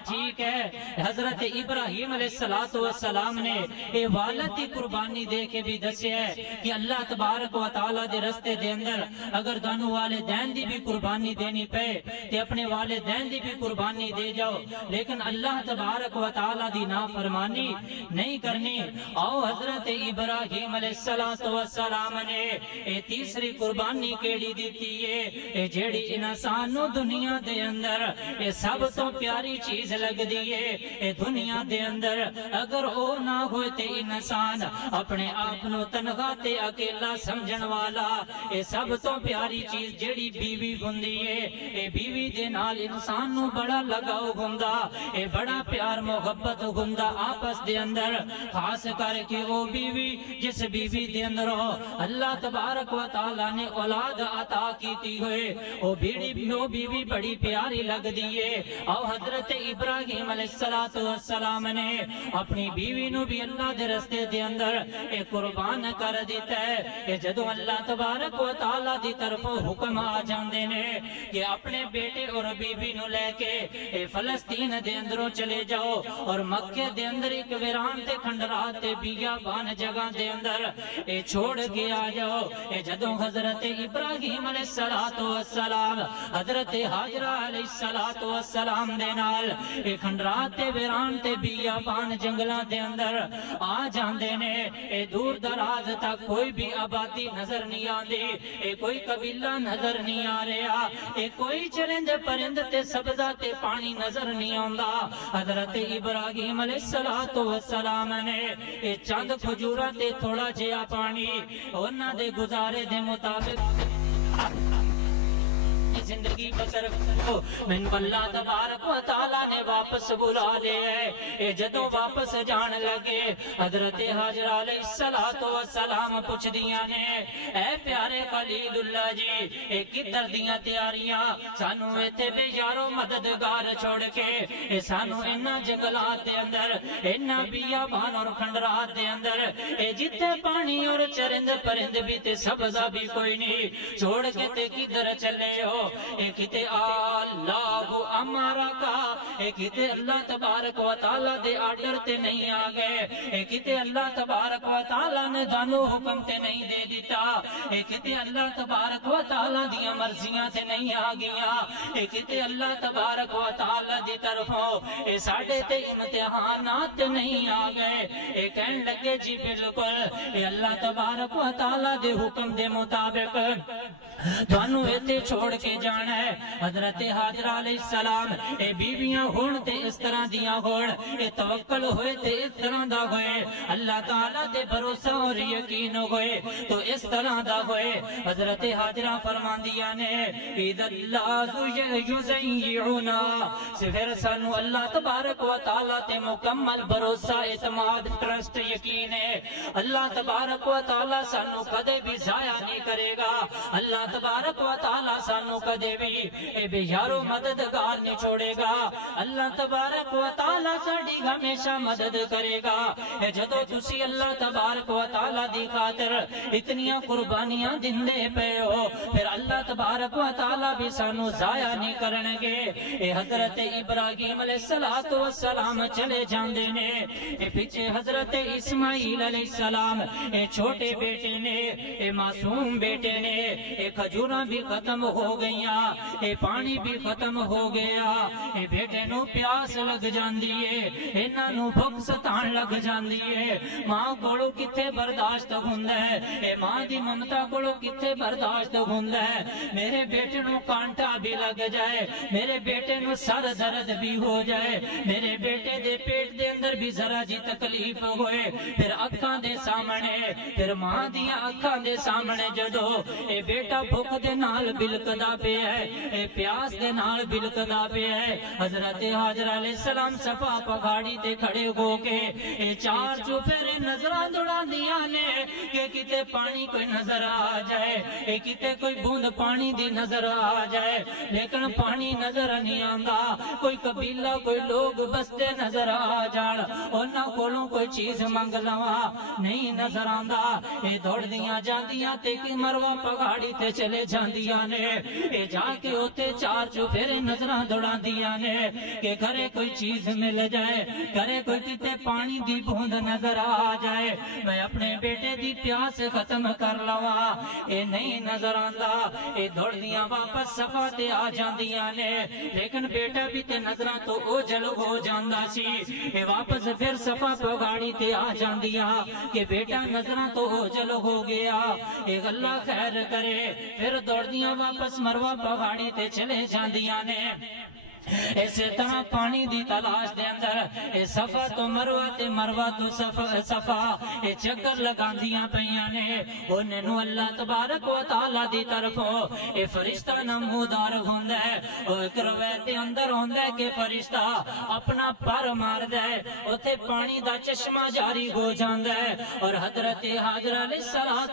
ٹھیک ہے حضرت ابراہیم علیہ السلام نے اے والد دی قربانی دے کے بھی دسے ہے کہ اللہ تبارک و تعالیٰ دے رستے دے اندر اگر دانو والدین دی بھی قربانی دینی پے تے اپنے والدین دی بھی قربانی دے جاؤ لیکن اللہ تبارک و تعالیٰ دی نافرمانی نہیں کرنی حضرت ابراہیم علیہ السلام نے اے تیسری قربانی کیڑی دیتی ہے جیڑی انسانو دنیا دے اندر اے سب تو پیاری چیز لگ دیئے اے دنیا دے اندر اگر او نہ ہوئے تے انسان اپنے آپنو تنہا تے اکیلا سمجھن والا اے سب تو پیاری چیز جیڑی بیوی گندی ہے اے بیوی دے نال انسانو بڑا لگاؤ گندا اے بڑا پیار محبت گندا آپس دے اندر خاص کر کے وہ بیوی جس بیوی دے اندر ہو اللہ تبارک و تعالیٰ نے اولاد عطا کیتی ہوئے وہ بیوی بڑی پیاری لگ دیئے حضرت ابراہیم علیہ السلام نے اپنی بیوی نو بھی اللہ دے رستے دے اندر قربان کر دیتا ہے جدو اللہ تبارک و تعالیٰ دی طرف حکم آ جاندے نے کہ اپنے بیٹے اور بیوی نو لے کے فلسطین دے اندروں چلے جاؤ اور مکہ دے اندر ایک ویران تے کھنڈرات تے بیابان جگہ دے اندر چھوڑ کے آ جاؤ جدو حضرت ابراہیم علیہ السلام حضرت حاجرہ علیہ السلام دے نال کھنڈرات تے ویران تے بیابان جنگلاں دے اندر آ جاندے نے دور دراز تک کوئی بھی آبادی نظر نہیں آندی کوئی قبیلہ نظر نہیں آ رہا کوئی چرند پرند تے سبزہ تے پانی نظر نہیں آندا حضرت ابراہیم علیہ السلام نے چند کھجورہ تے تھوڑا جیا پانی انہاں دے گزارے دے مطابق زندگی بسر کرو من اللہ تبارک و تعالیٰ نے واپس بلا لے جدو واپس جان لگے حضرت حاجرہ علیہ السلام پوچھ دیا نے اے پیارے خلیل اللہ جی کدھر دیاں تیاریاں سانو ایتھے بے یارو مددگار چھوڑ کے سانو انہاں جنگلات دے اندر انہاں بیابان اور کھنڈرات دے اندر جتے پانی اور چرند پرند بھی تے سبزہ بھی کوئی نہیں چھوڑ کے تے کدھر چلے ہو کتے اللہ امارا کا کتے اللہ تبارک و تعالیٰ دے آرڈر تے نہیں آگئے کتے اللہ تبارک و تعالیٰ نے دانو حکم تے نہیں دے دیتا کتے اللہ تبارک و تعالیٰ دیا مرضیاں تے نہیں آگیاں کتے اللہ تبارک و تعالیٰ دی طرفوں ساڑھے تے امتحانات تے نہیں آگئے کہن لگے جی بالکل اللہ تبارک و تعالیٰ دے حکم دے مطابق دانو ایتے چھوڑ کے جانا ہے حضرت حاجرہ علیہ السلام بیویاں ہون تے اس طرح دیاں ہون توکل ہوئے تے اس طرح دا ہوئے اللہ تعالیٰ تے بھروسہ اور یقین ہوئے تو اس طرح دا ہوئے حضرت حاجرہ فرمان دیا نے اِذَ اللَّهُ يُزَيِّعُنَا پھر سانو اللہ تبارک و تعالیٰ تے مکمل بھروسہ اعتماد ٹرسٹ یقین ہے اللہ تبارک و تعالیٰ سانو کدے بھی ضائع نہیں کرے گا اللہ تبارک و تعالیٰ سانو کدے بھی بے یارو مددگار نہیں چھوڑے گا اللہ تبارک و تعالیٰ ساڑی ہمیشہ مدد کرے گا جدو تسی اللہ تبارک و تعالیٰ دی خاطر اتنیاں قربانیاں دن دے پہ ہو پھر اللہ تبارک و تعالیٰ بھی سانو ضائع نہیں کرنگے حضرت ابراہیم علیہ السلام چلے جاندے نے پیچھے حضرت اسماعیل علیہ السلام چھوٹے بیٹے نے معصوم بیٹے نے کھجوراں بھی ختم ہو گئی گیا، اے پانی بھی ختم ہو گیا، اے بیٹے نو پیاس لگ جاندی ہے، انہاں نو بھوک ستان لگ جاندی ہے، ماں کولو کتھے برداشت ہوندا ہے، اے ماں دی ممتا کولو کتھے برداشت ہوندا ہے، میرے بیٹے نو کانٹا بھی لگ جائے، میرے بیٹے نو سر درد بھی ہو جائے، میرے بیٹے دے پیٹ دے اندر بھی ذرا جی تکلیف ہوئے، پھر اکھاں دے سامنے، پھر ماں دیاں اکھاں دے سامنے جدو اے بیٹا بھوک دے نال بلکدا پہ ہے، اے پیاس دے نال بلکدا پہ ہے، حضرت حاجر علیہ السلام صفا پگاڑی تے کھڑے ہو کے اے چار چوفیرے نظراں دوڑا دیاں نے کہ کتے پانی کوئی نظر آ جائے، اے کتے کوئی بوند پانی دی نظر آ جائے، لیکن پانی نظر نہیں آندا، کوئی قبیلہ کوئی لوگ بستے نظر آ جان، انہاں کولوں کوئی چیز منگ لواں نہیں نظر آندا، اے دوڑ دیاں جاندیاں تے کہ مروہ پگاڑی تے چلے جاندیاں نے، اے جا کے ہوتے چار چوفیرے نظراں دوڑا دیاں نے کہ گھرے کوئی چیز مل جائے، گھرے کوئی کتے پانی دی بوند نظر آ جائے، میں اپنے بیٹے دی پیاس ختم کر لواں، اے نہیں نظر آندا، اے دوڑ دیاں واپس صفا تے آ جاندیاں نے، لیکن بیٹا بھی تے نظراں تو اوجل ہو جاندا سی، اے واپس پھر صفا پگاڑی تے آ جاندیاں کہ بیٹا نظراں تو اوجل ہو گیا، اے اللہ خیر کرے، پھر دوڑ دیاں واپس مروہ پگاڑی تے چلے جاندیاں نے، اسی طرح پانی دی تلاش دے اندر اے صفا تو مروہ تے مروہ تو صفا اے چکر لگاندیاں پیاں نے، انہوں اللہ تبارک و تعالی دی طرفوں اے فرشتہ نمودار ہوندا ہے، او ایک روایت دے اندر ہوندا ہے کہ فرشتہ اپنا پر مار دے اوتھے پانی دا چشمہ جاری ہو جاندا ہے، اور حضرت حاجر علیہ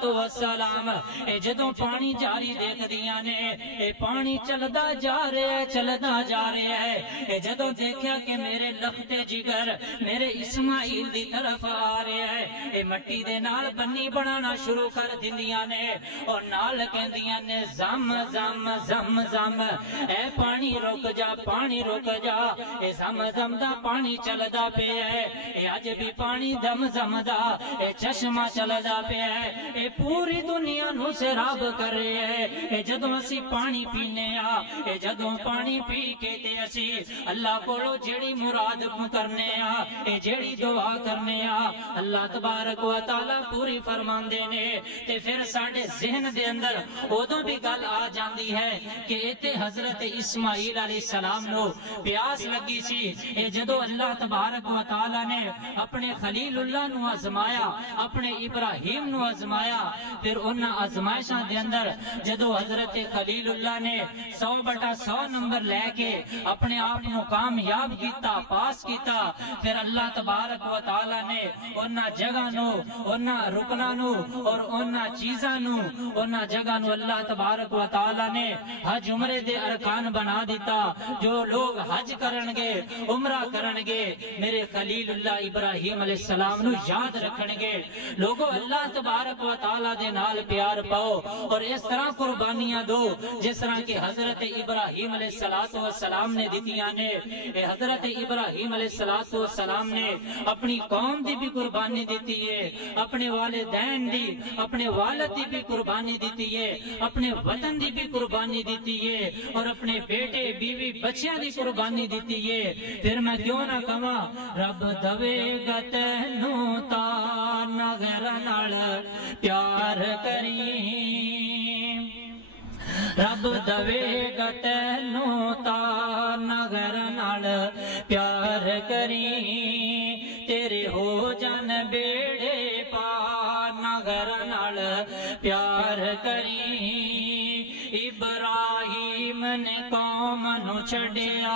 السلام اے جدوں پانی جاری دیکھ دیاں نے، اے پانی چلدا جا رہا ہے، چلدا جا رہا ہے، جدو دیکھیا کہ میرے لخت جگر میرے اسماعیل دی طرف آ رہے ہیں، اے مٹی دے نال بنی بنانا شروع کر دندیاں نے، اور نال کہندیاں نے زم زم زم زم، اے پانی رک جا، پانی رک جا، اے زم زم دا پانی چلدا پہ ہے، اے اج بھی پانی دم زم دا اے چشمہ چلدا پہ ہے، اے پوری دنیا نو سیراب کر رہے ہیں، اے جدوں اسی پانی پینے آ، اے جدوں پانی پی کے تے اسی اللہ کولو جیڑی مراد کرنے آ، اے جیڑی دعا کرنے آ، اللہ تبارک و تعالی پوری فرماندے نے، تے پھر ساڈے ذہن دے اندر اودوں بھی گل آ جاندی ہے کہ ایتے حضرت اسماعیل علیہ السلام نو پیاس لگی سی، اے جدو اللہ تبارک و تعالی نے اپنے خلیل اللہ نو آزمایا، اپنے ابراہیم نو آزمایا، پھر انہاں آزمائشاں دے اندر جدو حضرت خلیل اللہ نے 100/100 نمبر لے کے اپنے آپ نو کامیاب کیتا، پاس کیتا، پھر اللہ تبارک و تعالی نے انہاں جگہ نو، انہاں رکنا نو اور انہاں چیزاں نو، انہاں جگہ نو اللہ تبارک و تعالی نے حج عمرے دے ارکان بنا دیتا، جو لوگ حج کرنگے، عمرہ کرنگے، میرے خلیل اللہ ابراہیم علیہ السلام نو یاد رکھنگے، لوگو اللہ تبارک و تعالی دے نال پیار پاؤ، اور اس طرح قربانیاں دو جس طرح کہ حضرت ابراہیم علیہ السلام نے دیتیاں نے، حضرت ابراہیم علیہ السلام نے اپنی قوم دی بھی قربانی دیتی ہے، اپنے والدین دی، اپنے والد دی بھی قربانی دیتی ہے، اپنے وطن دی بھی قربانی دیتی ہے، اور اپنے بیٹے بیوی بچیاں دی قربانی دیتی ہے، پھر میں کیوں نہ کہاں رب دوے گا تینوں تا نغیر نال پیار کریں، رب دوے گا تینوں تا نغیر نال پیار کریں، تیرے ہو جان بیڑے پار نغیر نال پیار کریں، ابراہیم نے قوم نو چھڑیا،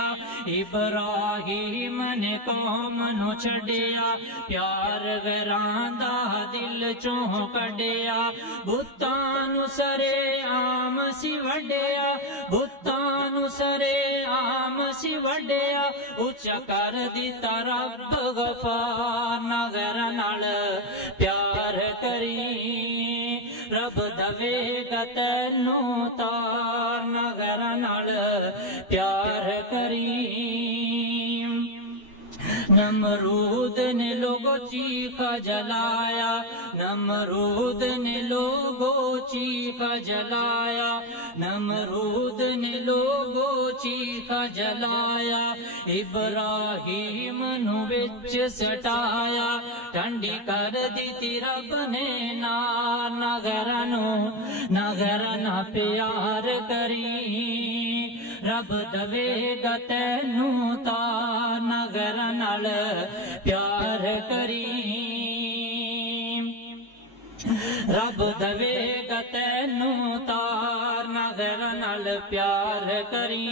ابراہیم نے قوم نو چھڑیا، پیار غیراں دا دل چوں کڈیا، بتاں نو سرے عام سی وڈیا، بتاں نو سرے عام سی وڈیا، اچا کر دیتا رب غفار نغیر نال پیار کریں، رب دوے گا تینوں تار نغیر نال پیار کریں، نمرود نے لوگوں چیخا جلایا، نمرود نے لوگوں چیخا جلایا، نمرود نے لوگوں چیخا جلایا، ابراہیم نو وچ سٹایا، ٹھنڈی کر دیتی رب نے نار، نگر نہ پیار کری، رب دوے گا تینوں تار، نگر نال پیار کری، رب دوے گا تینوں تار، نگر نال پیار کری،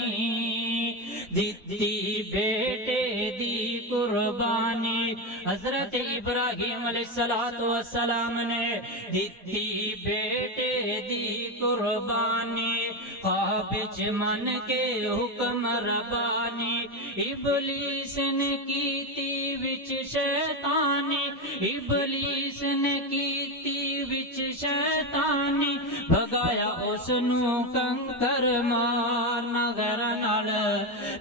دیتی بیٹے دی قربانی، حضرت ابراہیم علیہ السلام نے دیتی بیٹے دی قربانی، خواب وچ من کے حکم ربانی، ابلیس نے کیتی وچ شیطانی، ابلیس نے کیتی وچ شیطانی، بھگایا اس نو کنکر مار، نگر نال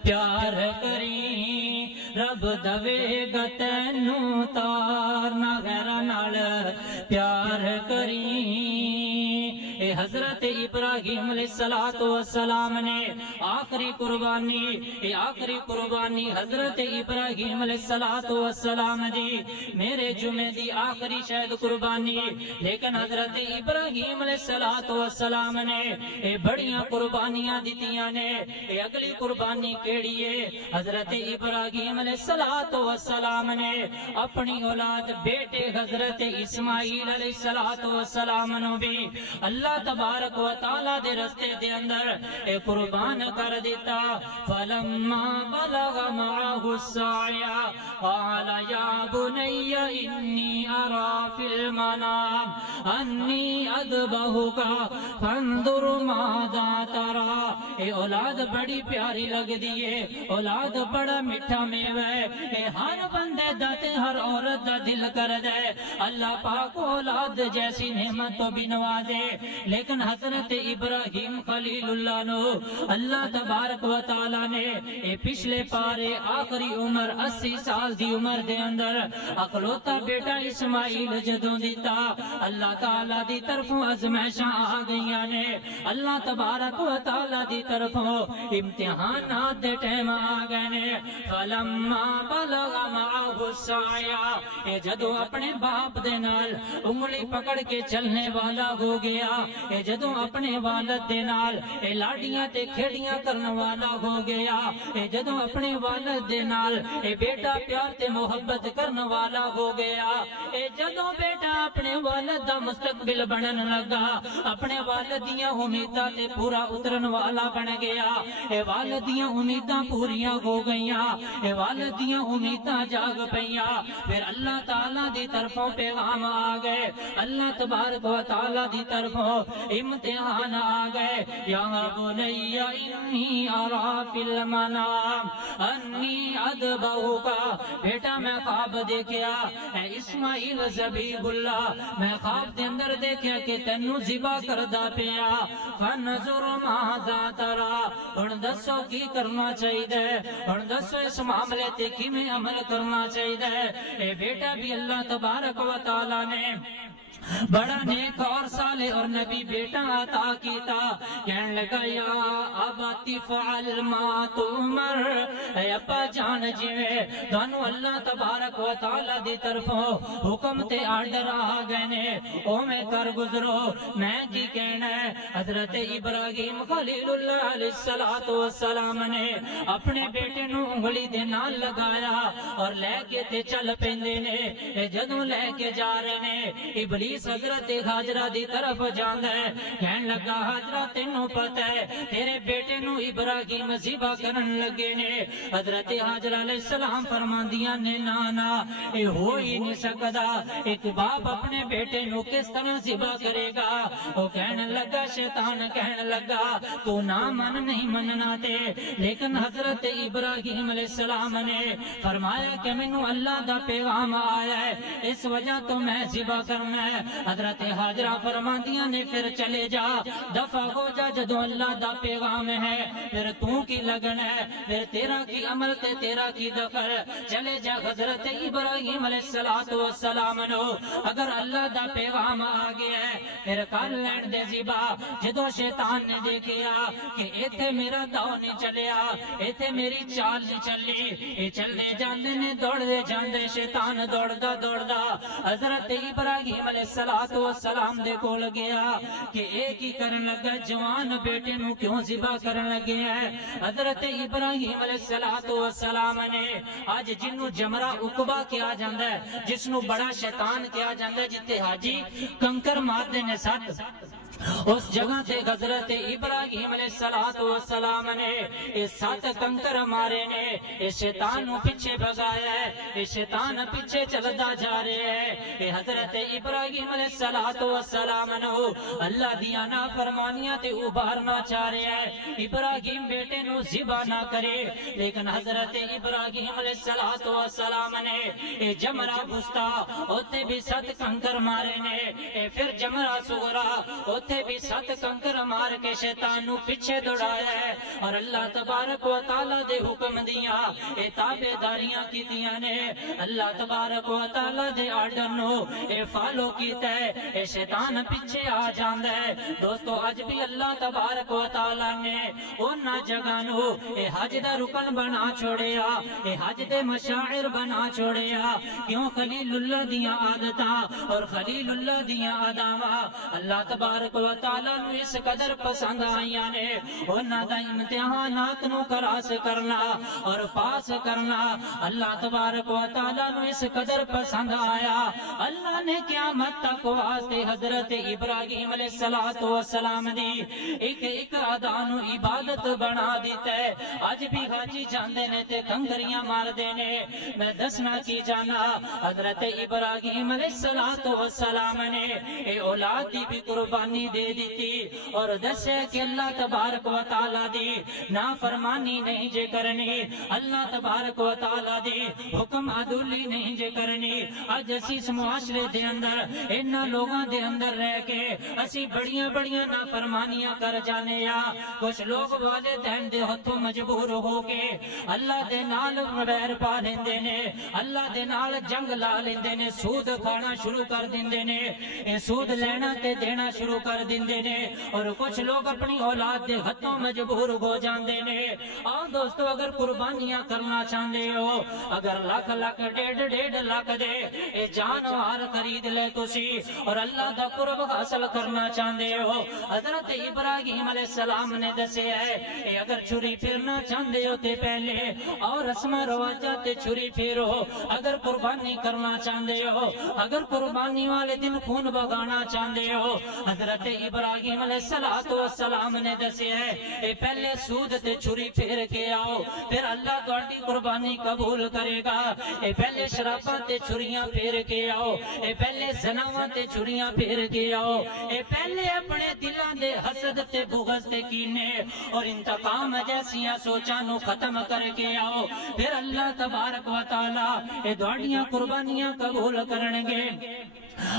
پیار کری، رب دوے گا تینوں تار، نگر نال پیار کری، اے حضرت ابراہیم علیہ السلام نے آخری قربانی، اے آخری قربانی حضرت ابراہیم علیہ السلام دی، میرے جمعے دی آخری شاید قربانی، لیکن حضرت ابراہیم علیہ السلام نے اے بڑیاں قربانیاں دیتیاں نے، اے اگلی قربانی کیڑی ہے؟ حضرت ابراہیم علیہ السلام نے اپنی اولاد بیٹے حضرت اسماعیل علیہ السلام نو بھی اللہ تبارک و تعالی دے رستے دے اندر اے قربان کر دیتا، فلما بلغ معه السعی قال یا بنی انی ارى فی المنام انی اذبحک فانظر ماذا ترى، اے اولاد بڑی پیاری لگ دیئے، اولاد بڑا میٹھا میوہ ہے، اے ہر بندے دا تے ہر عورت دا دل کر دے اللہ پاک اولاد جیسی نعمت تو بھی نوازے، لیکن حضرت ابراہیم خلیل اللہ نو اللہ تبارک و تعالی نے اے پچھلے پارے آخری عمر 80 سال دی عمر دے اندر اکلوتا بیٹا اسماعیل جدوں دیتا، اللہ تعالی دی طرفوں ازمائشاں آ گئیاں نے، اللہ تبارک و تعالی دی طرفوں امتحانات دے ٹائم آ گئے نے، فلما بلغ معه السعی، اے جدوں اپنے باپ دے نال انگلی پکڑ کے چلنے والا ہو گیا، اے جدوں اپنے والد دے نال اے لاڈیاں تے کھیڑیاں کرنے والا ہو گیا، اے جدوں اپنے والد دے نال اے بیٹا پیار تے محبت کرنے والا ہو گیا، اے جدوں بیٹا اپنے والد دا مستقبل بنن لگا، اپنے والد دیاں امیداں تے پورا اترن والا بن گیا، اے والد دیاں امیداں پوریاں ہو گئیاں، اے والد دیاں امیداں جاگ پئیاں، پھر اللہ تعالی دی طرفوں پیغام آ گئے، اللہ تبارک و تعالی دی طرفوں امتحان آ گئے، یا بنی انی ارى فی المنام انی اذبحک، بیٹا میں خواب دیکھیا اے اسماعیل ذبیح اللہ، میں خواب دے اندر دیکھیا کہ تینوں ذبح کردا پیا، فنظر ماذا ترى، ہن دسو کی کرنا چاہیے، ہن دسو اس معاملے تے کیویں عمل کرنا چاہیے، اے بیٹا بھی اللہ تبارک و تعالی نے بڑا نیک اور صالح اور نبی بیٹا عطا کیتا، کہنے لگا یا ابت فعل ما تؤمر، اے ابا جان جویں تانوں اللہ تبارک و تعالی دی طرفوں حکم تے آرڈر آ گئے نے اوویں کر گزرو، میں کی کہنا ہے؟ حضرت ابراہیم خلیل اللہ علیہ السلام نے اپنے بیٹے نو انگلی دے نال لگایا اور لے کے تے چل پیندے نے، جدوں لے کے جا رہے نے ابلیس حضرت حاجرہ دی طرف جاندا ہے، کہن لگا حاجرہ تینوں پتہ ہے تیرے بیٹے نو ابراہیم ذبح کرن لگے نے، حضرت حاجرہ علیہ السلام فرماندیاں نے نا نا اے ہو ہی نہیں سکدا، ایک باپ اپنے بیٹے نو کس طرح ذبح کرے گا؟ وہ کہنے لگا شیطان کہنے لگا تو نہ من نہیں مننا تے، لیکن حضرت ابراہیم علیہ السلام نے فرمایا کہ مینوں اللہ دا پیغام آیا ہے، اس وجہ تو میں ذبح کرنا ہے، حضرت حاجرہ فرماندیاں نے پھر چلے جا، دفع ہو جا، جدو اللہ دا پیغام ہے پھر تو کی لگن ہے، پھر تیرا کی عمل تے تیرا کی دخل، چلے جا حضرت ابراہیم علیہ السلام نو اگر اللہ دا پیغام آ گیا ہے پھر کر لین دے زیبا۔ جدو شیطان نے دیکھیا کہ ایتھے میرا داؤ نہیں چلیا، ایتھے میری چال نہیں چلی، اے چلنے جاندے نے دوڑ دے جاندے، شیطان دوڑدا دوڑدا حضرت ابراہیم علیہ السلام دے کول گیا کہ ایک ہی کرن لگا، جوان بیٹے نو کیوں ذبح کرن لگے ہے؟ حضرت ابراہیم علیہ السلام نے آج جنو جمرہ عقبہ کیا جاندہ ہے، جس نو بڑا شیطان کیا جاندہ ہے، جتے حاجی کنکر مار دینے ساتھ، اس جگہ تے حضرت ابراہیم علیہ السلام نے اس سات کنکر مارے نے، اس شیطان نو پیچھے بگایا ہے، اس شیطان پیچھے چلدا جا رہے ہیں۔ اے حضرت ابراہیم علیہ السلام نو اللہ دیا نا فرمانیاں تے ابھارنا چاہ رہے ہیں، ابراہیم بیٹے نو ذبح نہ کرے، لیکن حضرت ابراہیم علیہ السلام نے اے جمرہ بستا ہوتے بھی سات کنکر مارے نے، اے پھر جمرہ سغرا ہوتے بھی سات کنکر مار کے شیطان نو پیچھے دوڑایا ہے، اور اللہ تبارک و تعالی دے حکم دیا اے تابع داریاں کی دیا نے، اللہ تبارک و تعالی دے آرڈر نو اے فالو کیتا ہے، اے شیطان پیچھے آ جاندہ ہے۔ دوستو آج بھی اللہ تبارک و تعالی نے اونا جگہ نو اے حج دا رکن بنا چھوڑیا، اے حج دے مشاعر بنا چھوڑیا، کیوں؟ خلیل اللہ دیا عادتاں اور خلیل اللہ دیا اداواں اللہ تبارک و تعالیٰ نو اس قدر پسند آئیاں نے، انہاں دا امتحانات نو کراس کرنا اور پاس کرنا اللہ تبارک و تعالیٰ نو اس قدر پسند آیا، اللہ نے قیامت تک واسطے حضرت ابراہیم علیہ السلام دی ایک ادا نو عبادت بنا دیتا ہے۔ آج بھی حاجی جاندے نے تے کنکریاں مار دینے، میں دسنا کی جانا حضرت ابراہیم علیہ السلام نے اے اولاد دی بھی قربانی دے دیتی اور دسے کہ اللہ تبارک و تعالیٰ دی نافرمانی نہیں جے کرنی، اللہ تبارک و تعالیٰ دی حکم عدولی نہیں جے کرنی۔ آج اسی اس معاشرے دے اندر انہاں لوگاں دے اندر رہ کے اسی بڑیاں بڑیاں نافرمانیاں کر جانے، یا کچھ لوگ والدین دے ہتھوں مجبور ہو کے اللہ دے نال ویر پا لیندے نے، اللہ دے نال جنگ لا لیندے نے، سود کھانا شروع کر دیندے نے، اے سود لینا تے دینا شروع کر دیندے نے، اور کچھ لوگ اپنی اولاد دے ہتھوں مجبور ہو جاندے نے۔ اور دوستو اگر قربانیاں کرنا چاہندے ہو، اگر لاکھ لاکھ ڈیڑھ لاکھ دے اے جانوار خرید لے تسی اور اللہ دا قرب حاصل کرنا چاہندے ہو، حضرت ابراہیم علیہ السلام نے دسے ہے اے اگر چھری پھرنا چاہندے ہو تے پہلے اور رسم رواجات تے چھری پھیرو، اگر قربانی کرنا چاہندے ہو، اگر قربانی والے دن خون بگانا چاہندے ہو، حضرت ابراہیم علیہ السلام نے دسے ہے اے پہلے سود تے چھری پھیر کے آؤ، پھر اللہ تہاڈی قربانی قبول کرے گا۔ اے پہلے شراباں تے چھریاں پھیر کے آؤ، اے پہلے زناواں تے چھریاں پھیر کے آؤ، اے پہلے اپنے دلاں دے حسد تے بغض تے کینے اور انتقام جیسیاں سوچاں نو ختم کر کے آؤ، پھر اللہ تبارک و تعالی اے تہاڈیاں قربانیاں قبول کرن گے۔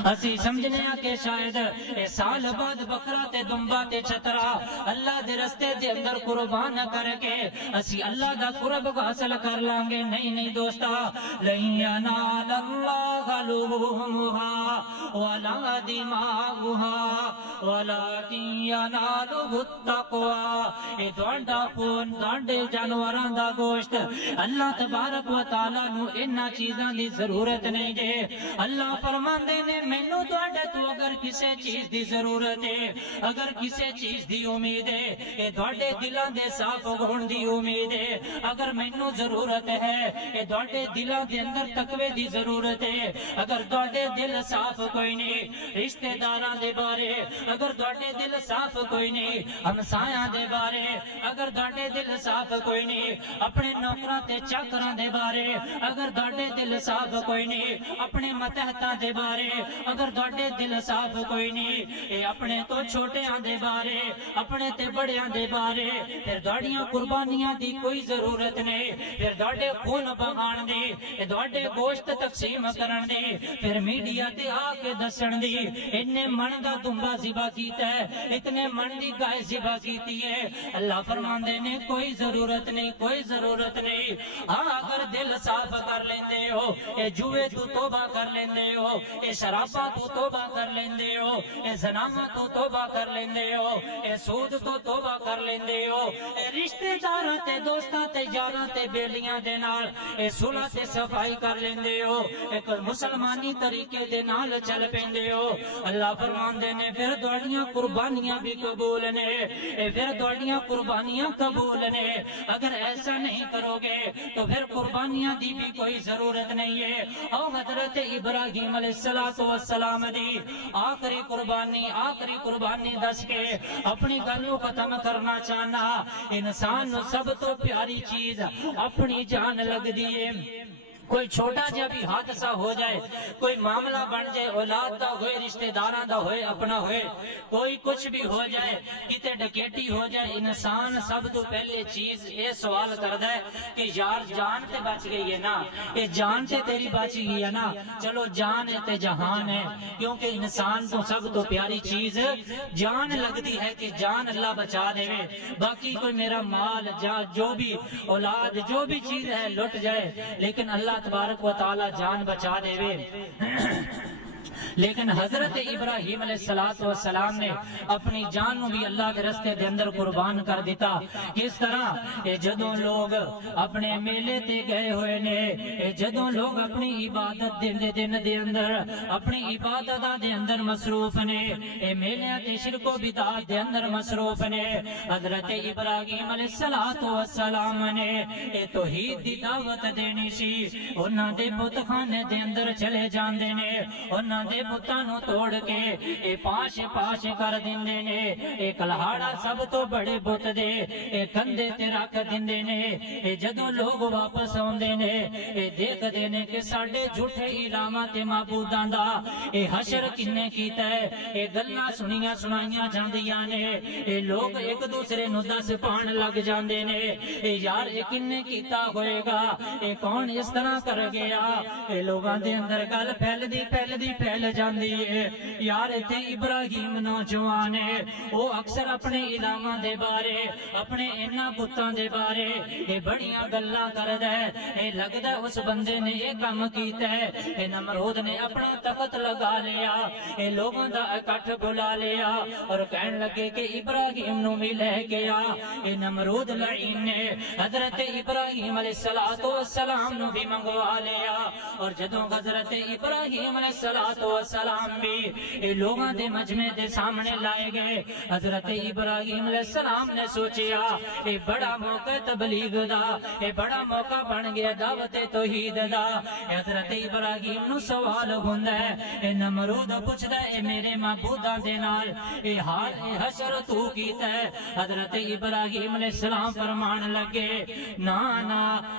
اسی سمجھنے کہ شاید اے سال بعد بکرا تے دمبا تے چھترا اللہ دے رستے دے اندر قربان کر کے اسی اللہ دا قرب حاصل کر لیں گے، نہیں دوستا، لن ینال اللہ لحومها ولا دماؤها ولکن ینالہ التقوی۔ اے تہاڈا خون، تہاڈے جانوراں دا گوشت اللہ تبارک و تعالی نو انہاں چیزاں دی ضرورت نہیں جے۔ اللہ فرماندے نے مینوں تہاڈے تو اگر کسے چیز دی ضرورت ہے، اگر کسے چیز دی امید ہے، اے تہاڈے دلاں دے صاف ہون دی امید ہے۔ اگر مینوں ضرورت ہے اے تہاڈے دلاں دے اندر تقوی دی ضرورت ہے، اگر تہاڈے دل صاف کوئی نہیں رشتہ داراں دے بارے، اگر تہاڈے دل صاف کوئی نہیں ہمسایاں دے بارے، اگر تہاڈے دل صاف کوئی نہیں اپنے نوکراں تے چاکراں دے بارے، اگر تہاڈے دل صاف کوئی نہیں اپنے ماتحتاں دے بارے، اگر تہاڈے دل صاف کوئی نہیں اے اپنے تو چھوٹیاں دے بارے اپنے تے بڑیاں دے بارے پھر داڑیاں قربانیاں دی کوئی ضرورت نہیں پھر داڑے خون بغان دی داڑے گوشت تقسیم کرن دی پھر میڈیا تے آ کے دسن دی اتنے من دا دمبا ذبح کیتا ہے اتنے من دی گائے ذبح کیتی ہے اللہ فرماندے نے کوئی ضرورت نہیں کوئی ضرورت نہیں ہاں اگر دل صاف کر لیندے ہو اے جوے تو توبہ کر لیندے ہو اے شرابہ تو توبہ کر لیندے ہو اے زناما تو توبہ کر لیندے ہو اے سود تو توبہ کر لیندے ہو اے رشتے داراں تے دوستاں تے یاراں تے بیلیاں دے نال اے صلح تے صفائی کر لیندے ہو ایک مسلمانی طریقے دے نال چل پیندے ہو اللہ فرماندے نے پھر تہاڈیاں قربانیاں بھی قبول نے پھر تہاڈیاں قربانیاں قبول نے اگر ایسا نہیں کرو گے تو پھر قربانیاں دی بھی کوئی ضرورت نہیں ہے اور حضرت ابراہیم علیہ السلام دی آخری قربانی دس کے اپنی گل کو ختم کرنا چاہنا انسان نو سب تو پیاری چیز اپنی جان لگ دیئے کوئی چھوٹا جا بھی حادثہ ہو جائے کوئی معاملہ بن جائے اولاد دا ہوئے رشتہ داراں دا ہوئے اپنا ہوئے کوئی کچھ بھی ہو جائے کتے ڈکیٹی ہو جائے انسان سب تو پہلے چیز یہ سوال کردا ہے کہ یار جان تے بچ گئی ہے نا یہ جان تے تیری بچ گئی ہے نا چلو جان ہے تے جہان ہے کیونکہ انسان کو سب تو پیاری چیز جان لگتی ہے کہ جان اللہ بچا دے باقی کوئی میرا مال جو بھی اولاد جو بھی چیز ہے لٹ جائے لیکن اللہ تبارک و تعالی جان بچا دے لیکن حضرت ابراہیم علیہ السلام نے اپنی جان نو بھی اللہ کے رستے دے اندر قربان کر دیتا کس طرح جدوں لوگ اپنے میلے تے گئے ہوئے نے جدوں لوگ اپنی عبادت دن دے اندر اپنی عبادتاں دے اندر مصروف نے میلیاں تے شرک و بدعت دے اندر مصروف نے حضرت ابراہیم علیہ السلام نے توحید دی دعوت دینی سی انہاں دے بت خانے دے اندر چلے جاندے نے انہاں دے بتانو توڑ کے اے پاش کر دیندے نے اے کلہاڑا سب تو بڑے بت دے اے کندے تے رکھ دیندے نے اے جدوں لوگ واپس آوندے نے اے دیکھ دے نے کہ ساڈے جھوٹے الہاں تے معبوداں دا اے حشر کنے کیتا ہے اے گلاں سنائیاں جاندیاں نے اے لوگ ایک دوسرے نو دس پان لگ جاندے نے اے یار اے کنے کیتا ہوئے گا اے کون اس طرح کر گیا اے لوگاں دے اندر گل پھیل جاندی ہے یار تے ابراہیم نوجوان ہے وہ اکثر اپنے الہاں دے بارے اپنے انہاں بتاں دے بارے اے بڑیاں گلاں کردا ہے اے لگدا اس بندے نے یہ کام کیتا ہے اے نمرود نے اپنا تخت لگا لیا اے لوگوں دا اکٹھ بلا لیا اور کہن لگے کہ ابراہیم نو بھی لے گیا اے نمرود لعین نے حضرت ابراہیم علیہ السلام نو بھی منگوا لیا اور جدوں حضرت ابراہیم علیہ السلام بھی اے لوگاں دے مجمع دے سامنے لائے گئے حضرت ابراہیم علیہ السلام نے سوچیا اے بڑا موقع تبلیغ دا اے بڑا موقع بن گیا دعوت توحید دا حضرت ابراہیم نو سوال ہوندا ہے اے نمرود پوچھدا اے میرے معبوداں دے نال اے حال اے حشر تو کیتا ہے حضرت ابراہیم علیہ السلام فرمان لگے نا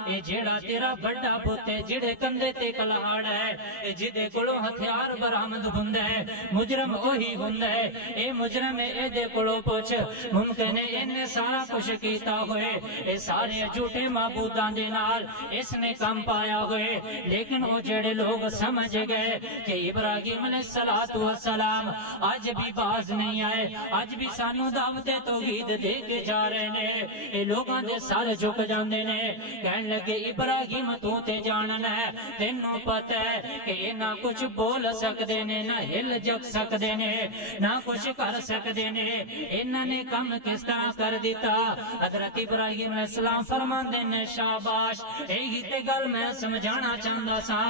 اے جیڑا تیرا بڑا بت ہے جڑے کندے تے کلہاڑ ہے جدے کولوں ہتھیار برآمد ہوندا ہے مجرم وہی ہوندا ہے اے مجرم اے دے کولوں پوچھ ممکن ہے انہیں سارا کچھ کیتا ہوئے اے سارے جھوٹے معبوداں دے نال اس نے کم پایا ہوئے لیکن وہ جڑے لوگ سمجھ گئے کہ ابراہیم علیہ السلام آج بھی باز نہیں آئے آج بھی سانو دعوت توحید دے کے جا رہے نے اے لوگاں دے سر جھک جاندے نے کہن لگے ابراہیم تو تے جاننا ہے تینوں پتہ ہے کہ نہ کچھ بول سکدے نے نہ ہل جگ سکدے نے نہ کچھ کر سکدے نے انہاں نے کم کس طرح کر دیتا حضرت ابراہیم علیہ السلام فرماندے نے شاباش یہی تے گل میں سمجھانا چاہندا سا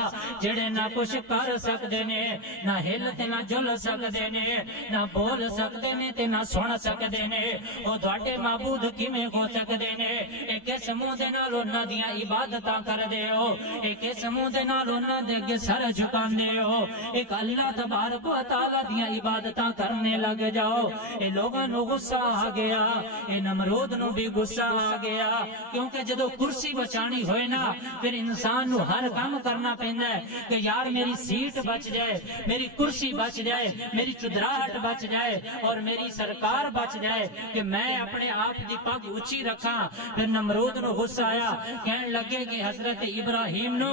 جڑے نہ کچھ کر سکدے نے نہ ہل تے نہ جل سکدے نے نہ بول سکدے نے تے نہ سن سکدے نے او تواڈے معبود کیویں ہو سکدے نے اے کس منہ دے نال انہاں دیاں عبادتاں کردے ہو اے کس منہ دے نال انہاں دے اگے سر جھکاندے ہو ایک اللہ تبارک و تعالی دیاں عبادتاں کرنے لگ جاؤ، اے لوگاں نو غصہ آ گیا، اے نمرود نو بھی غصہ آ گیا، کیونکہ جدو کرسی بچانی ہوئے نا پھر انسان نو ہر کام کرنا پیندا ہے کہ یار میری سیٹ بچ جائے، میری کرسی بچ جائے، میری چدراہٹ بچ جائے اور میری سرکار بچ جائے کہ میں اپنے آپ دی پگ اونچی رکھاں۔ پھر نمرود نو غصہ آیا، کہنے لگے کہ حضرت ابراہیم نو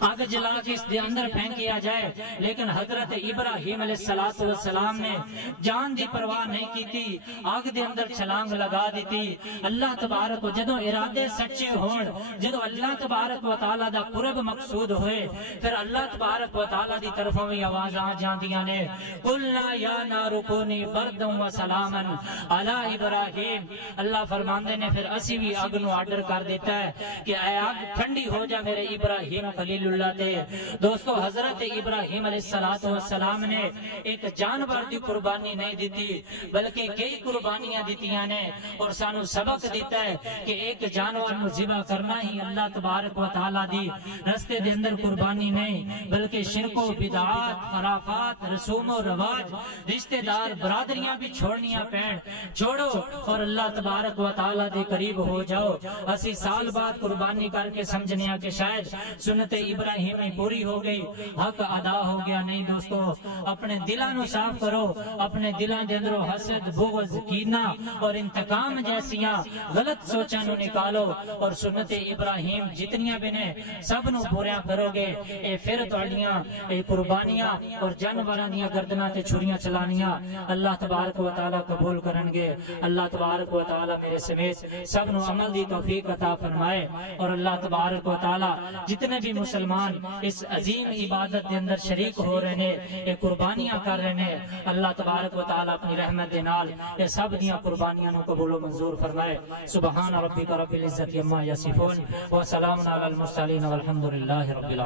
آگ جلا کے اس دے اندر پھینکیا جائے، لیکن حضرت ابراہیم علیہ السلام نے جان دی پرواہ نہیں کی تھی، آگ دے اندر چھلانگ لگا دیتی۔ اللہ تبارک و جدو ارادے سچے ہون، جدو اللہ تبارک و تعالی دا قرب مقصود ہوئے، پھر اللہ تبارک و تعالی دی طرفوں میں آواز آ جاندیاں نے، قلنا یا نار کونی بردا و سلاما علی ابراہیم۔ اللہ فرماندے نے پھر اسی بھی آگ نو آرڈر کر دیتا ہے کہ اے آگ ٹھنڈی ہو جا میرے ابراہیم خلیل اللہ دے۔ دوستو حضرت ابراہیم علیہ السلام نے ایک جانور دی قربانی نہیں دیتی بلکہ کئی قربانیاں دیتیاں نے، اور سانو سبق دیتا ہے کہ ایک جانور نو ذبح کرنا ہی اللہ تبارک و تعالی دی رستے دے اندر قربانی نہیں بلکہ شرک و بدعات، خرافات، رسوم و رواج، رشتہ دار برادریاں بھی چھوڑنیاں پین، چھوڑو اور اللہ تبارک و تعالی دے قریب ہو جاؤ۔ اسی سال بعد قربانی کر کے سمجھنے کہ شاید سنت ابراہیمی پوری ہو گئی، حق ادا ہو گیا، نہیں دوستو، اپنے دلوں نو صاف کرو، اپنے دلوں دے اندروں حسد، بغض، کینہ اور انتقام جیسیاں غلط سوچاں نو نکالو، اور سنت ابراہیم جتنیاں بھی نے سب نو پورا کرو گے، اے پھر تہاڈیاں اے قربانیاں اور جانوراں دیاں گردناں تے چھریاں چلانیاں اللہ تبارک و تعالی قبول کرن گے۔ اللہ تبارک و تعالی میرے سمیت سب نو عمل دی توفیق عطا فرمائے، اور اللہ تبارک و تعالی جتنے بھی مسلمان اس عظیم عبادت کے اندر شریک ہو رہے ہیں، یہ قربانیاں کر رہے ہیں، اللہ تبارک و تعالی اپنی رحمت دے نال یہ سب دیاں قربانیاں نو قبول و منظور فرمائے۔ سبحان ربک رب العزت عما یصفون وسلام علی المرسلین والحمد للہ رب العالمین۔